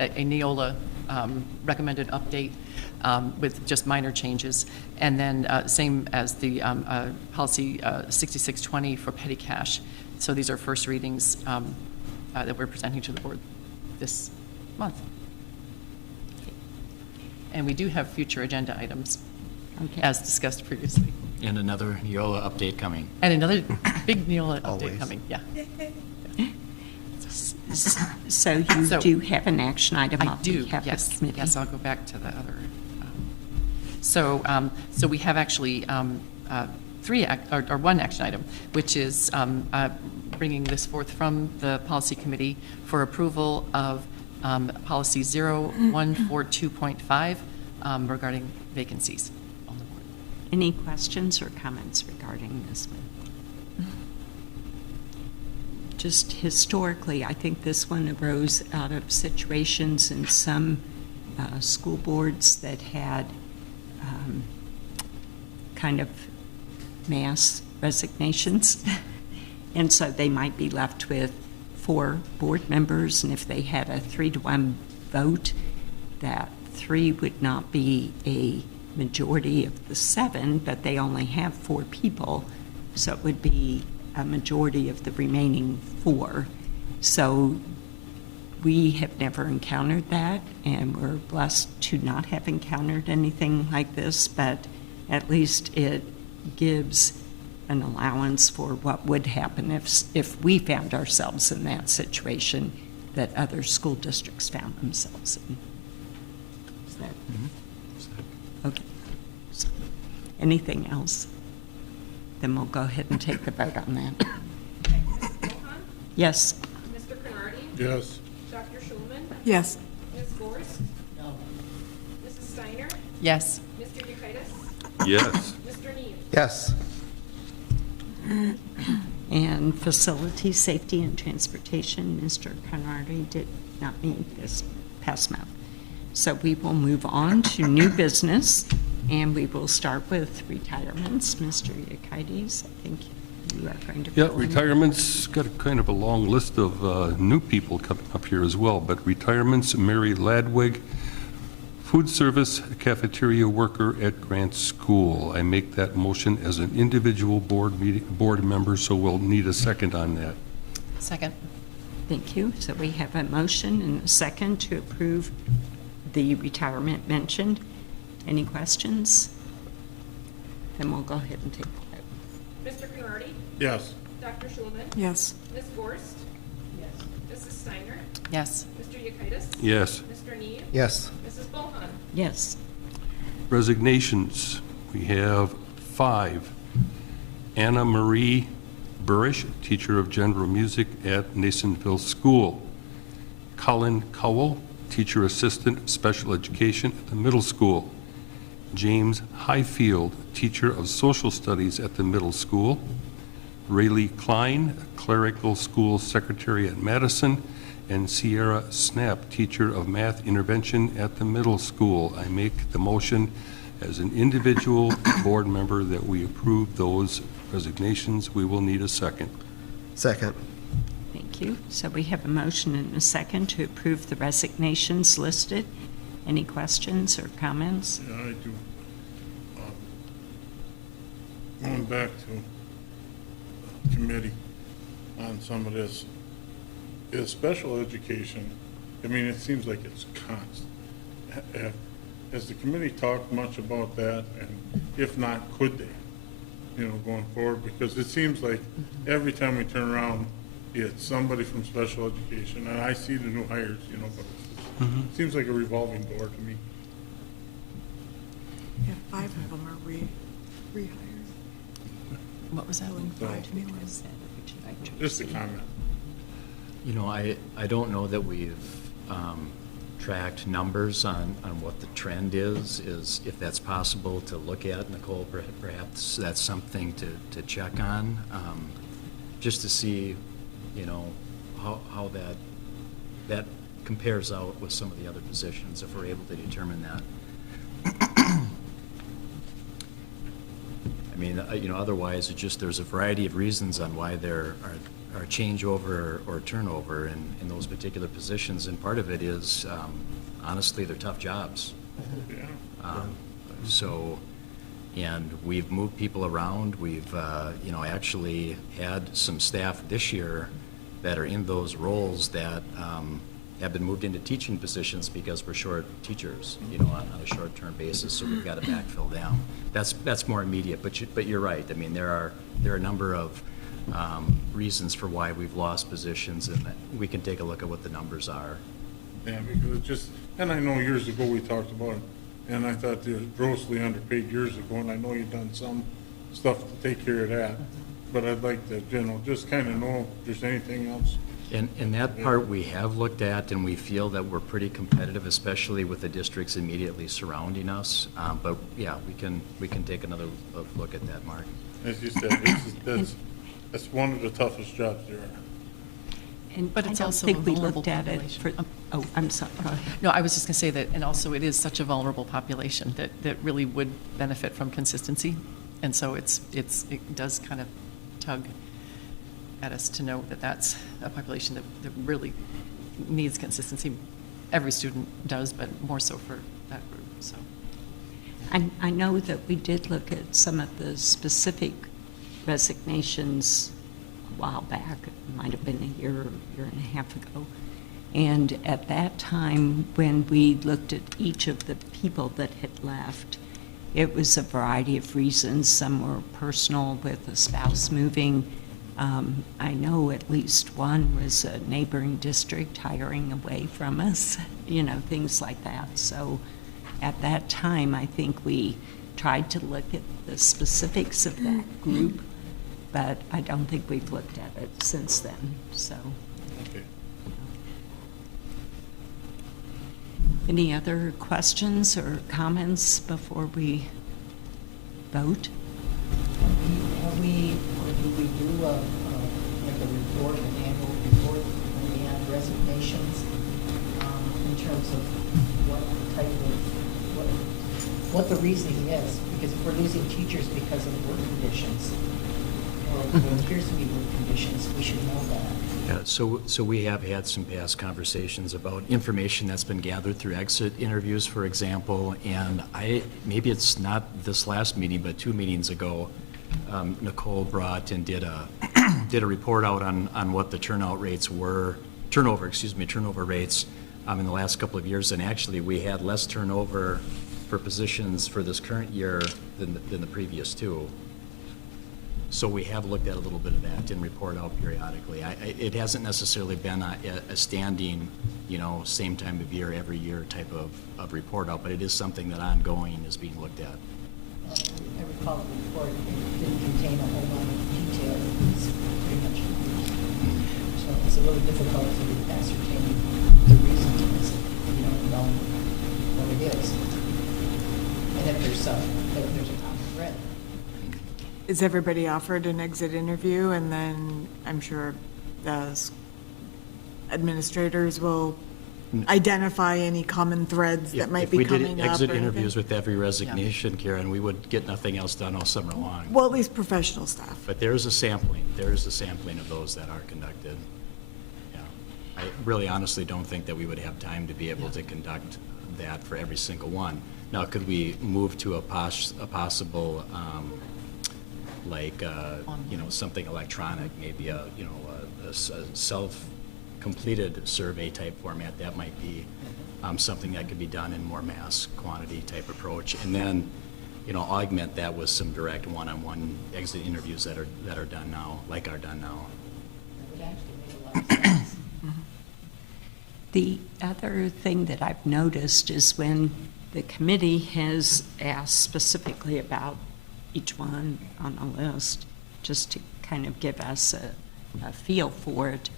Neola recommended update with just minor changes. And then same as the policy 6620 for petty cash. So these are first readings that we're presenting to the board this month. And we do have future agenda items, Okay. as discussed previously. And another Neola update coming. And another big Neola Always. update coming, yeah. So you So- do have an action item I on do, behalf of yes. the committee? Yes, I'll go back to the other. So we have actually one action item, which is bringing this forth from the policy committee for approval of policy 0142.5 regarding vacancies on the board. Any questions or comments regarding this one? Just historically, I think this one arose out of situations in some school boards that had kind of mass resignations. And so they might be left with 4 board members, and if they had a 3-to-1 vote, that 3 would not be a majority of the 7, but they only have 4 people, so it would be a majority of the remaining 4. So we have never encountered that, and we're blessed to not have encountered anything like this, but at least it gives an allowance for what would happen if we found ourselves in that situation that other school districts found themselves in. Is that okay? So, anything else? Then we'll go ahead and take the vote on that. Okay, Mrs. Bohan? Yes. Mr. Conrady? Yes. Dr. Schulman? Yes. Ms. Gorst? No. Mrs. Steiner? Yes. Mr. Yekitis? Yes. Mr. Neve? Yes. And facility, safety, and transportation, Mr. Conrady did not meet this past month. So we will move on to new business, and we will start with retirements. Mr. Yekitis, I think you are going to. Yeah, fill in. retirement's got a kind of a long list of new people coming up here as well, but retirements, Mary Ladwig, food service cafeteria worker at Grant School. I make that motion as an individual board member, so we'll need a second on that. Second. Thank you. So we have a motion and a second to approve the retirement mentioned. Any questions? Then we'll go ahead and take the vote. Mr. Conrady? Yes. Dr. Schulman? Yes. Ms. Gorst? Yes. Mrs. Steiner? Yes. Mr. Yekitis? Yes. Mr. Neve? Yes. Mrs. Bohan? Yes. Resignations, we have 5. Anna Marie Burish, teacher of general music at Nasonville School. Colin Cowell, teacher assistant special education at the middle school. James Highfield, teacher of social studies at the middle school. Rayleigh Klein, clerical school secretary at Madison, and Sierra Snap, teacher of math intervention at the middle school. I make the motion as an individual board member that we approve those resignations. We will need a second. Second. Thank you. So we have a motion and a second to approve the resignations listed. Any questions or comments? Yeah, I do. Going back to committee on some of this, is special education, I mean, it seems like it's constant. Has the committee talked much about that, and if not, could they, going forward? Because it seems like every time we turn around, it's somebody from special education, and I see the new hires, but it seems like a revolving door to me. Yeah, 5 of them are rehires. What was that? Just a comment. I don't know that we've tracked numbers on what the trend is if that's possible to look at. Nicole, perhaps that's something to check on, just to see, how that compares out with some of the other positions, if we're able to determine that. I mean, otherwise, there's a variety of reasons on why there are changeover or turnover in those particular positions, and part of it is, honestly, they're tough jobs. And we've moved people around. We've, actually had some staff this year that are in those roles that have been moved into teaching positions because we're short teachers, on a short-term basis, so we've got to backfill them. That's more immediate, but you're right. I mean, there are a number of reasons for why we've lost positions, and we can take a look at what the numbers are. Yeah, because and I know years ago we talked about it, and I thought they were grossly underpaid years ago, and I know you've done some stuff to take care of that, but I'd like to, just kind of know if there's anything else. And that part we have looked at, and we feel that we're pretty competitive, especially with the districts immediately surrounding us. But yeah, we can take another look at that, Mark. As you said, that's one of the toughest jobs there are. And But it's I don't also think a we vulnerable looked at it for, population. I'm sorry, go ahead. No, I was just going to say that, and also it is such a vulnerable population that really would benefit from consistency. And so it does kind of tug at us to know that that's a population that really needs consistency. Every student does, but more so for that group, so. I know that we did look at some of the specific resignations a while back. It might have been a year and a half ago. And at that time, when we looked at each of the people that had left, it was a variety of reasons. Some were personal, with a spouse moving. I know at least one was a neighboring district hiring away from us, things like that. So at that time, I think we tried to look at the specifics of that group, but I don't think we've looked at it since then, so. Okay. Any other questions or comments before we vote? Have we, or do we do like a report, an annual report when we have resignations, in terms of what type of, what the reasoning is? Because if we're losing teachers because of work conditions, or what appears to be work conditions, we should know that. Yeah, so we have had some past conversations about information that's been gathered through exit interviews, for example, and maybe it's not this last meeting, but 2 meetings ago, Nicole brought and did a report out on what the turnover rates in the last couple of years, and actually we had less turnover for positions for this current year than the previous 2. So we have looked at a little bit of that and report out periodically. It hasn't necessarily been a standing, same time of year, every year type of report out, but it is something that ongoing is being looked at. I recall the report, it didn't contain a whole lot of detail, it was pretty much, so it's a little difficult to ascertain the reasons, knowing what it is. And if there's a common thread. is everybody offered an exit interview? And then I'm sure the administrators will identify any common threads that might be coming up. If we did or exit anything. interviews with every resignation, Karen, we would get nothing else done all summer long. Well, at least professional staff. But there is a sampling of those that are conducted. Yeah. I really honestly don't think that we would have time to be able to conduct that for every single one. Now, could we move to a possible, something electronic, maybe a self-completed survey type format? That might be something that could be done in more mass quantity type approach. And then, augment that with some direct one-on-one exit interviews that are done now, are done now. That would actually make a lot of sense. The other thing that I've noticed is when the committee has asked specifically about each one on the list, just to kind of give us a feel for it,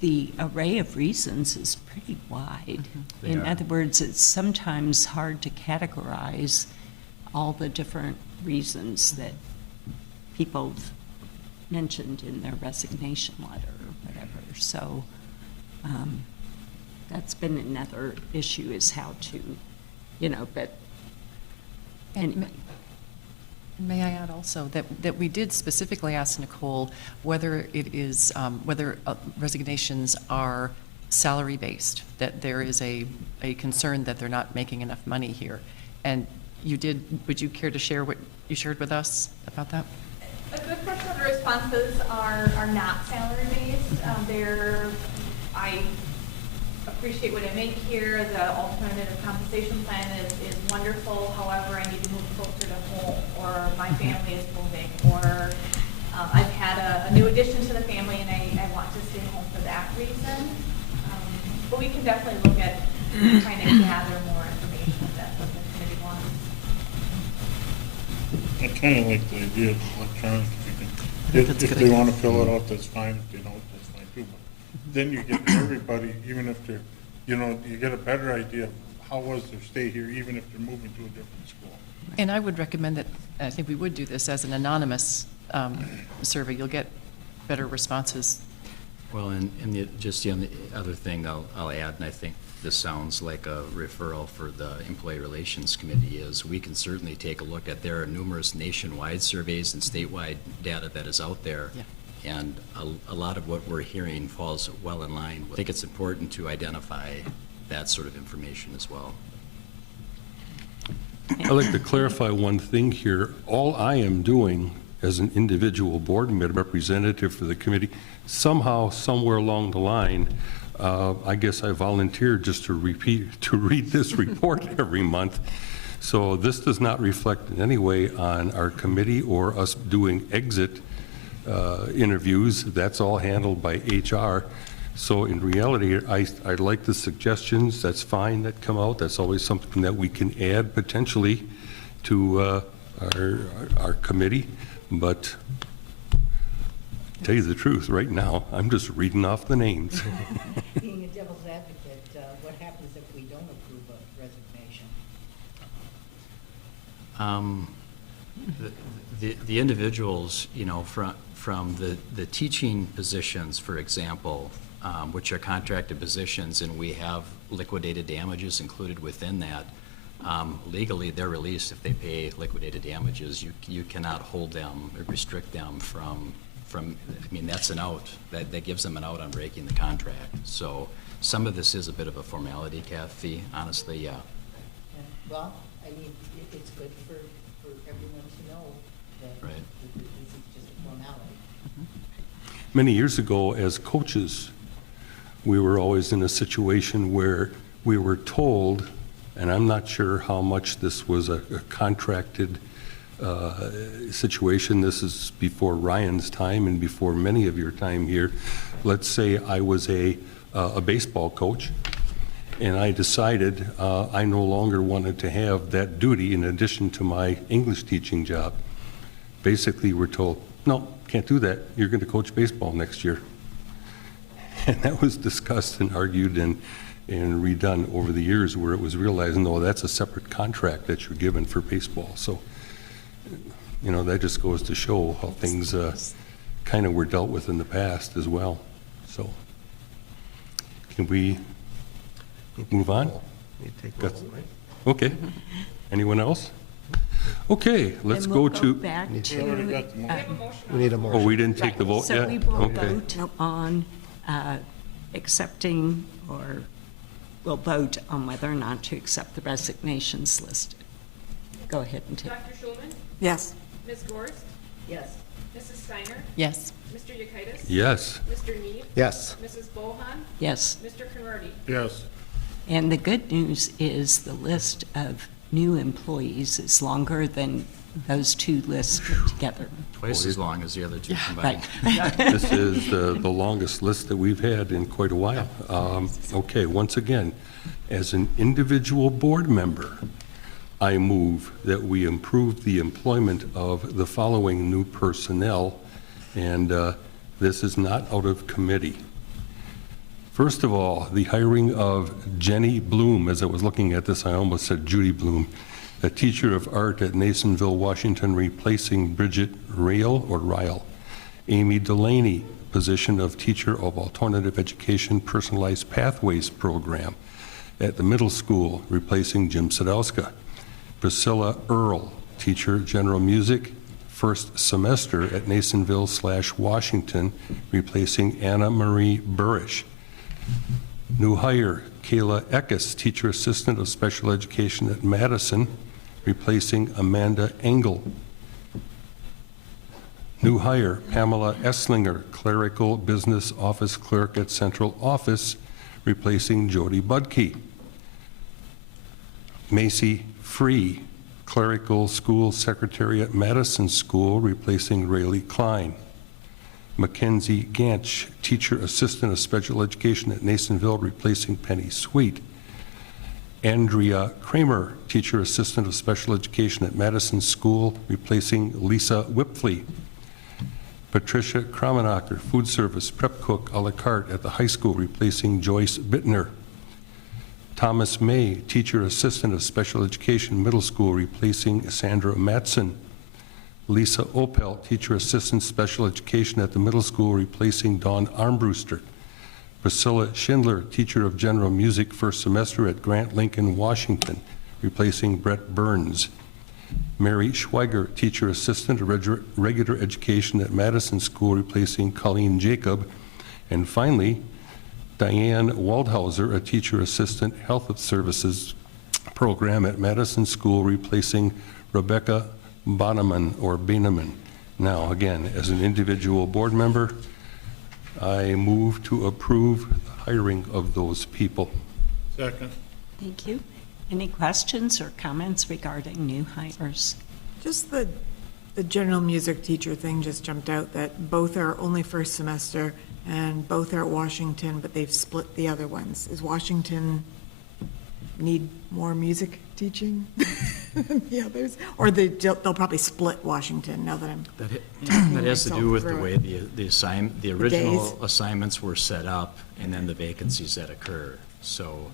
the array of reasons is pretty wide. They In are. other words, it's sometimes hard to categorize all the different reasons that people mentioned in their resignation letter or whatever. So that's been another issue, is how to, but And anyway. May I add also that we did specifically ask Nicole whether it is, whether resignations are salary-based, that there is a concern that they're not making enough money here. And would you care to share what you shared with us about that? A good portion of the responses are not salary-based. I appreciate what I make here. The alternative compensation plan is wonderful. However, I need to move closer to home, or my family is moving, or I've had a new addition to the family and I want to stay home for that reason. But we can definitely look at trying to gather more information if that's what the committee wants. I kind of like the idea of electronic. If they want to fill it out, that's fine. If they don't, that's fine too. But then you get everybody, even if they're, you get a better idea of how was their stay here, even if they're moving to a different school. And I would recommend that, I think we would do this as an anonymous survey. You'll get better responses. Well, and the other thing I'll add, and I think this sounds like a referral for the Employee Relations Committee, is we can certainly take a look at, there are numerous nationwide surveys and statewide data that is out there. Yeah. And a lot of what we're hearing falls well in line. I think it's important to identify that sort of information as well. I'd like to clarify one thing here. All I am doing as an individual board member, representative for the committee, somehow, somewhere along the line, I guess I volunteered just to read this report every month. So this does not reflect in any way on our committee or us doing exit interviews. That's all handled by HR. So in reality, I like the suggestions. That's fine that come out. That's always something that we can add potentially to our committee. But to tell you the truth, right now, I'm just reading off the names. Being a devil's advocate, what happens if we don't approve a resignation? The individuals, from the teaching positions, for example, which are contracted positions, and we have liquidated damages included within that, legally, they're released if they pay liquidated damages. You cannot hold them or restrict them from, that's an out. That gives them an out on breaking the contract. So some of this is a bit of a formality, Kathy, honestly, yeah. Well, it's good for everyone to know that Right. this is just a formality. Many years ago, as coaches, we were always in a situation where we were told, and I'm not sure how much this was a contracted situation. This is before Ryan's time and before many of your time here. Let's say I was a baseball coach, and I decided I no longer wanted to have that duty in addition to my English teaching job. Basically, we're told, no, can't do that. You're going to coach baseball next year. And that was discussed and argued and redone over the years, where it was realized, no, that's a separate contract that you're given for baseball. So you know, that just goes to show how things kind of were dealt with in the past as well. So, can we move on? Need to take Got- roll, right? Okay. Anyone else? Okay, let's And go we'll to, back We already got the motion. We need a oh, motion. we didn't take the vote So yet? we will Okay. vote on accepting, or we'll vote on whether or not to accept the resignations listed. Go ahead and take. Dr. Schulman? Yes. Ms. Gorst? Yes. Mrs. Steiner? Yes. Mr. Yekitis? Yes. Mr. Need? Yes. Mrs. Bohan? Yes. Mr. Conrady? Yes, And the good news is the list of new employees is longer than those two lists put together. Twice as long as the other two combined. Right. This is the longest list that we've had in quite a while. Okay, once again, as an individual board member, I move that we improve the employment of the following new personnel, and this is not out of committee. First of all, the hiring of Jenny Bloom. As I was looking at this, I almost said Judy Bloom, a teacher of art at Nasonville, Washington, replacing Bridget Ryle. Amy Delaney, position of teacher of alternative education personalized pathways program at the middle school, replacing Jim Sadowska. Priscilla Earl, teacher general music, first semester at Nasonville/Washington, replacing Anna Marie Burrish. New hire, Kayla Eckes, teacher assistant of special education at Madison, replacing Amanda Engel. New hire, Pamela Esslinger, clerical business office clerk at Central Office, replacing Jody Budke. Macy Free, clerical school secretary at Madison School, replacing Rayleigh Klein. Mackenzie Ganch, teacher assistant of special education at Nasonville, replacing Penny Sweet. Andrea Kramer, teacher assistant of special education at Madison School, replacing Lisa Whipfley. Patricia Kramenacher, food service prep cook a la carte at the high school, replacing Joyce Bittner. Thomas May, teacher assistant of special education middle school, replacing Sandra Matson. Lisa Opel, teacher assistant special education at the middle school, replacing Dawn Armbruster. Priscilla Schindler, teacher of general music first semester at Grant Lincoln, Washington, replacing Brett Burns. Mary Schweiger, teacher assistant of regular education at Madison School, replacing Colleen Jacob. And finally, Diane Waldhauser, a teacher assistant health services program at Madison School, replacing Rebecca Banaman. Now, again, as an individual board member, I move to approve the hiring of those people. second. Thank you. Any questions or comments regarding new hires? Just the general music teacher thing just jumped out, that both are only first semester and both are at Washington, but they've split the other ones. Is Washington need more music teaching than the others? Or they'll probably split Washington, now that I'm, That has to do with the myself way the original days. assignments were set up, and then the vacancies that occur. So,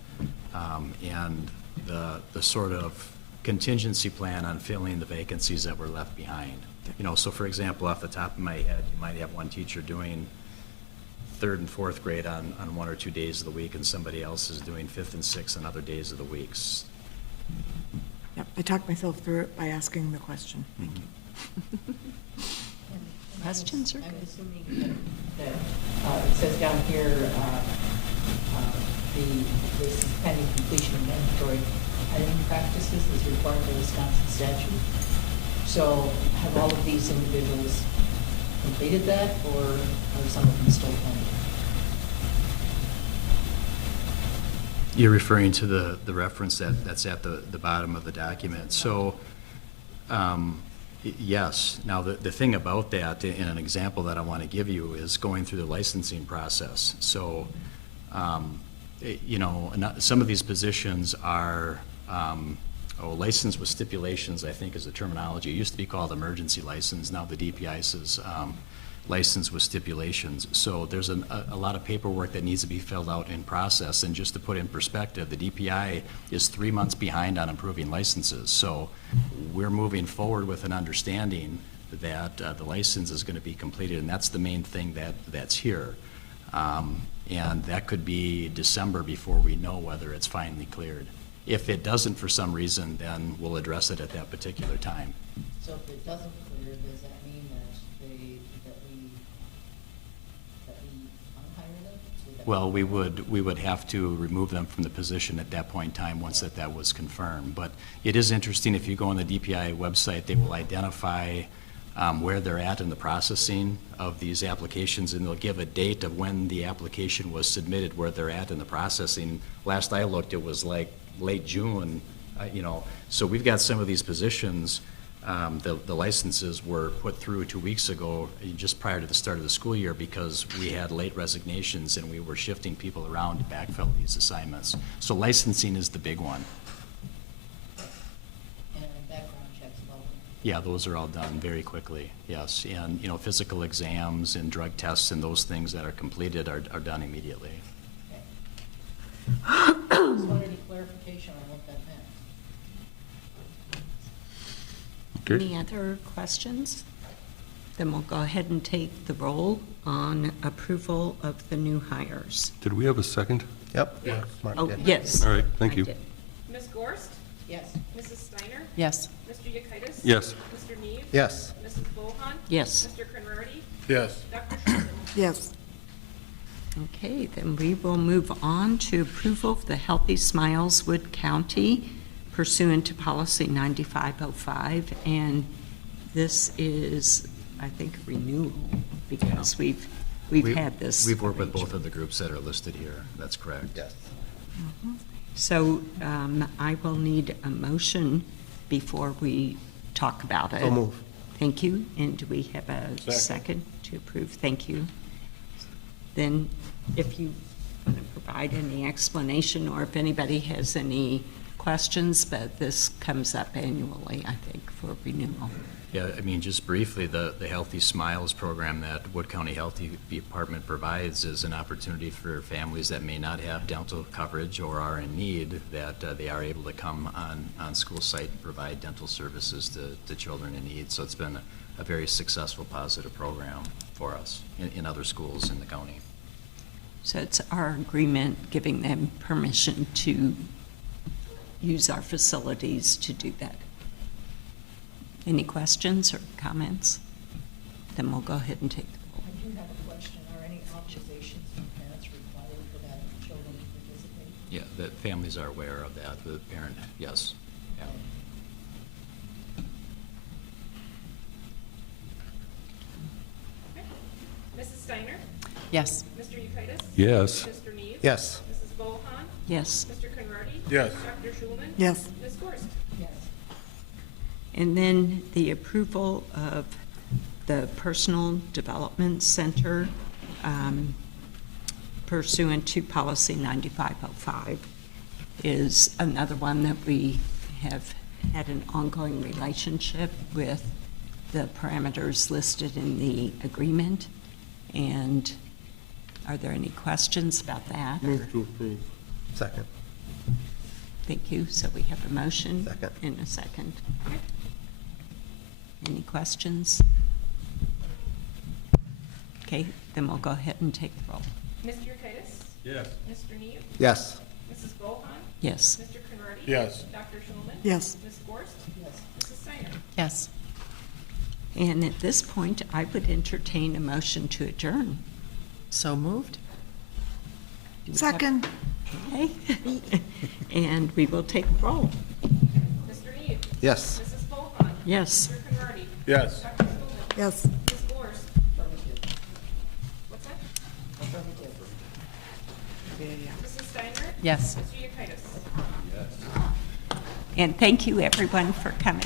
and the sort of contingency plan on filling the vacancies that were left behind. You know, so for example, off the top of my head, you might have one teacher doing third and fourth grade on 1 or 2 days of the week, and somebody else is doing fifth and sixth on other days of the weeks. yep, I talked myself through it by asking the question. Thank you. Questions or I'm assuming that it says down here, this pending completion of mandatory hiring practices is required by Wisconsin statute. So have all of these individuals completed that, or are some of them still pending? You're referring to the reference that's at the bottom of the document. So, yes. Now, the thing about that, in an example that I want to give you, is going through the licensing process. So, you know, some of these positions are licensed with stipulations, I think is the terminology. It used to be called emergency license. Now the DPI says licensed with stipulations. So there's a lot of paperwork that needs to be filled out in process. And just to put in perspective, the DPI is 3 months behind on approving licenses. So we're moving forward with an understanding that the license is going to be completed, and that's the main thing that's here. And that could be December before we know whether it's finally cleared. If it doesn't for some reason, then we'll address it at that particular time. So if it doesn't clear, does that mean that we unhire them? Would that- Well, we would have to remove them from the position at that point in time, once that was confirmed. But it is interesting, if you go on the DPI website, they will identify where they're at in the processing of these applications, and they'll give a date of when the application was submitted, where they're at in the processing. Last I looked, it was like late June, so we've got some of these positions, the licenses were put through 2 weeks ago, just prior to the start of the school year, because we had late resignations and we were shifting people around to backfill these assignments. So licensing is the big one. And background checks, all of them? Yeah, those are all done very quickly, yes. And, physical exams and drug tests and those things that are completed are done immediately. Okay. Just wanted any clarification on what that meant. Any other questions? Then we'll go ahead and take the roll on approval of the new hires. Did we have a second? Yep. Yeah. Mark Oh, did. yes. All right, thank I you. did. Ms. Gorst? Yes. Mrs. Steiner? Yes. Mr. Yekitis? Yes. Mr. Neve? Yes. Mrs. Bohan? Yes. Mr. Conrady? Yes. Dr. Schulman? Yes. Okay, then we will move on to approval of the Healthy Smiles Wood County pursuant to policy 9505. And this is, I think, renewal, because we've had this. We've worked with both of the groups that are listed here, that's correct. Yes. So I will need a motion before we talk about it. So move. Thank you. And do we have a Second. second to approve? Thank you. Then if you want to provide any explanation, or if anybody has any questions, but this comes up annually, I think, for renewal. Yeah, just briefly, the Healthy Smiles program that Wood County Health Department provides is an opportunity for families that may not have dental coverage or are in need, that they are able to come on school site and provide dental services to children in need. So it's been a very successful, positive program for us in other schools in the county. So it's our agreement giving them permission to use our facilities to do that. Any questions or comments? Then we'll go ahead and take the roll. I do have a question. Are any authorizations from parents required for that for children to participate? Yeah, that families are aware of that, the parent, yes. Yeah. Mrs. Steiner? Yes. Mr. Yekitis? Yes. Mr. Neve? Yes. Mrs. Bohan? Yes. Mr. Conrady? Yes. Dr. Schulman? Yes. Ms. Gorst? Yes. And then the approval of the Personal Development Center pursuant to policy 9505 is another one that we have had an ongoing relationship with, the parameters listed in the agreement. And are there any questions about that? Move to approve. Second. Thank you. So we have a motion. Second. And a second. Any questions? Okay, then we'll go ahead and take the roll. Mr. Yekitis? Yes. Mr. Neve? Yes. Mrs. Bohan? Yes. Mr. Conrady? Yes. Dr. Schulman? Yes. Ms. Gorst? Yes. Mrs. Steiner? Yes. And at this point, I would entertain a motion to adjourn. So moved? Do we have- Second. Okay. And we will take the roll. Mr. Neve? Yes. Mrs. Bohan? Yes. Mr. Conrady? Yes. Dr. Schulman? Yes. Ms. Gorst? Affirmative. What's that? Affirmative. Mrs. Steiner? Yes. Mr. Yekitis? And thank you, everyone, for coming.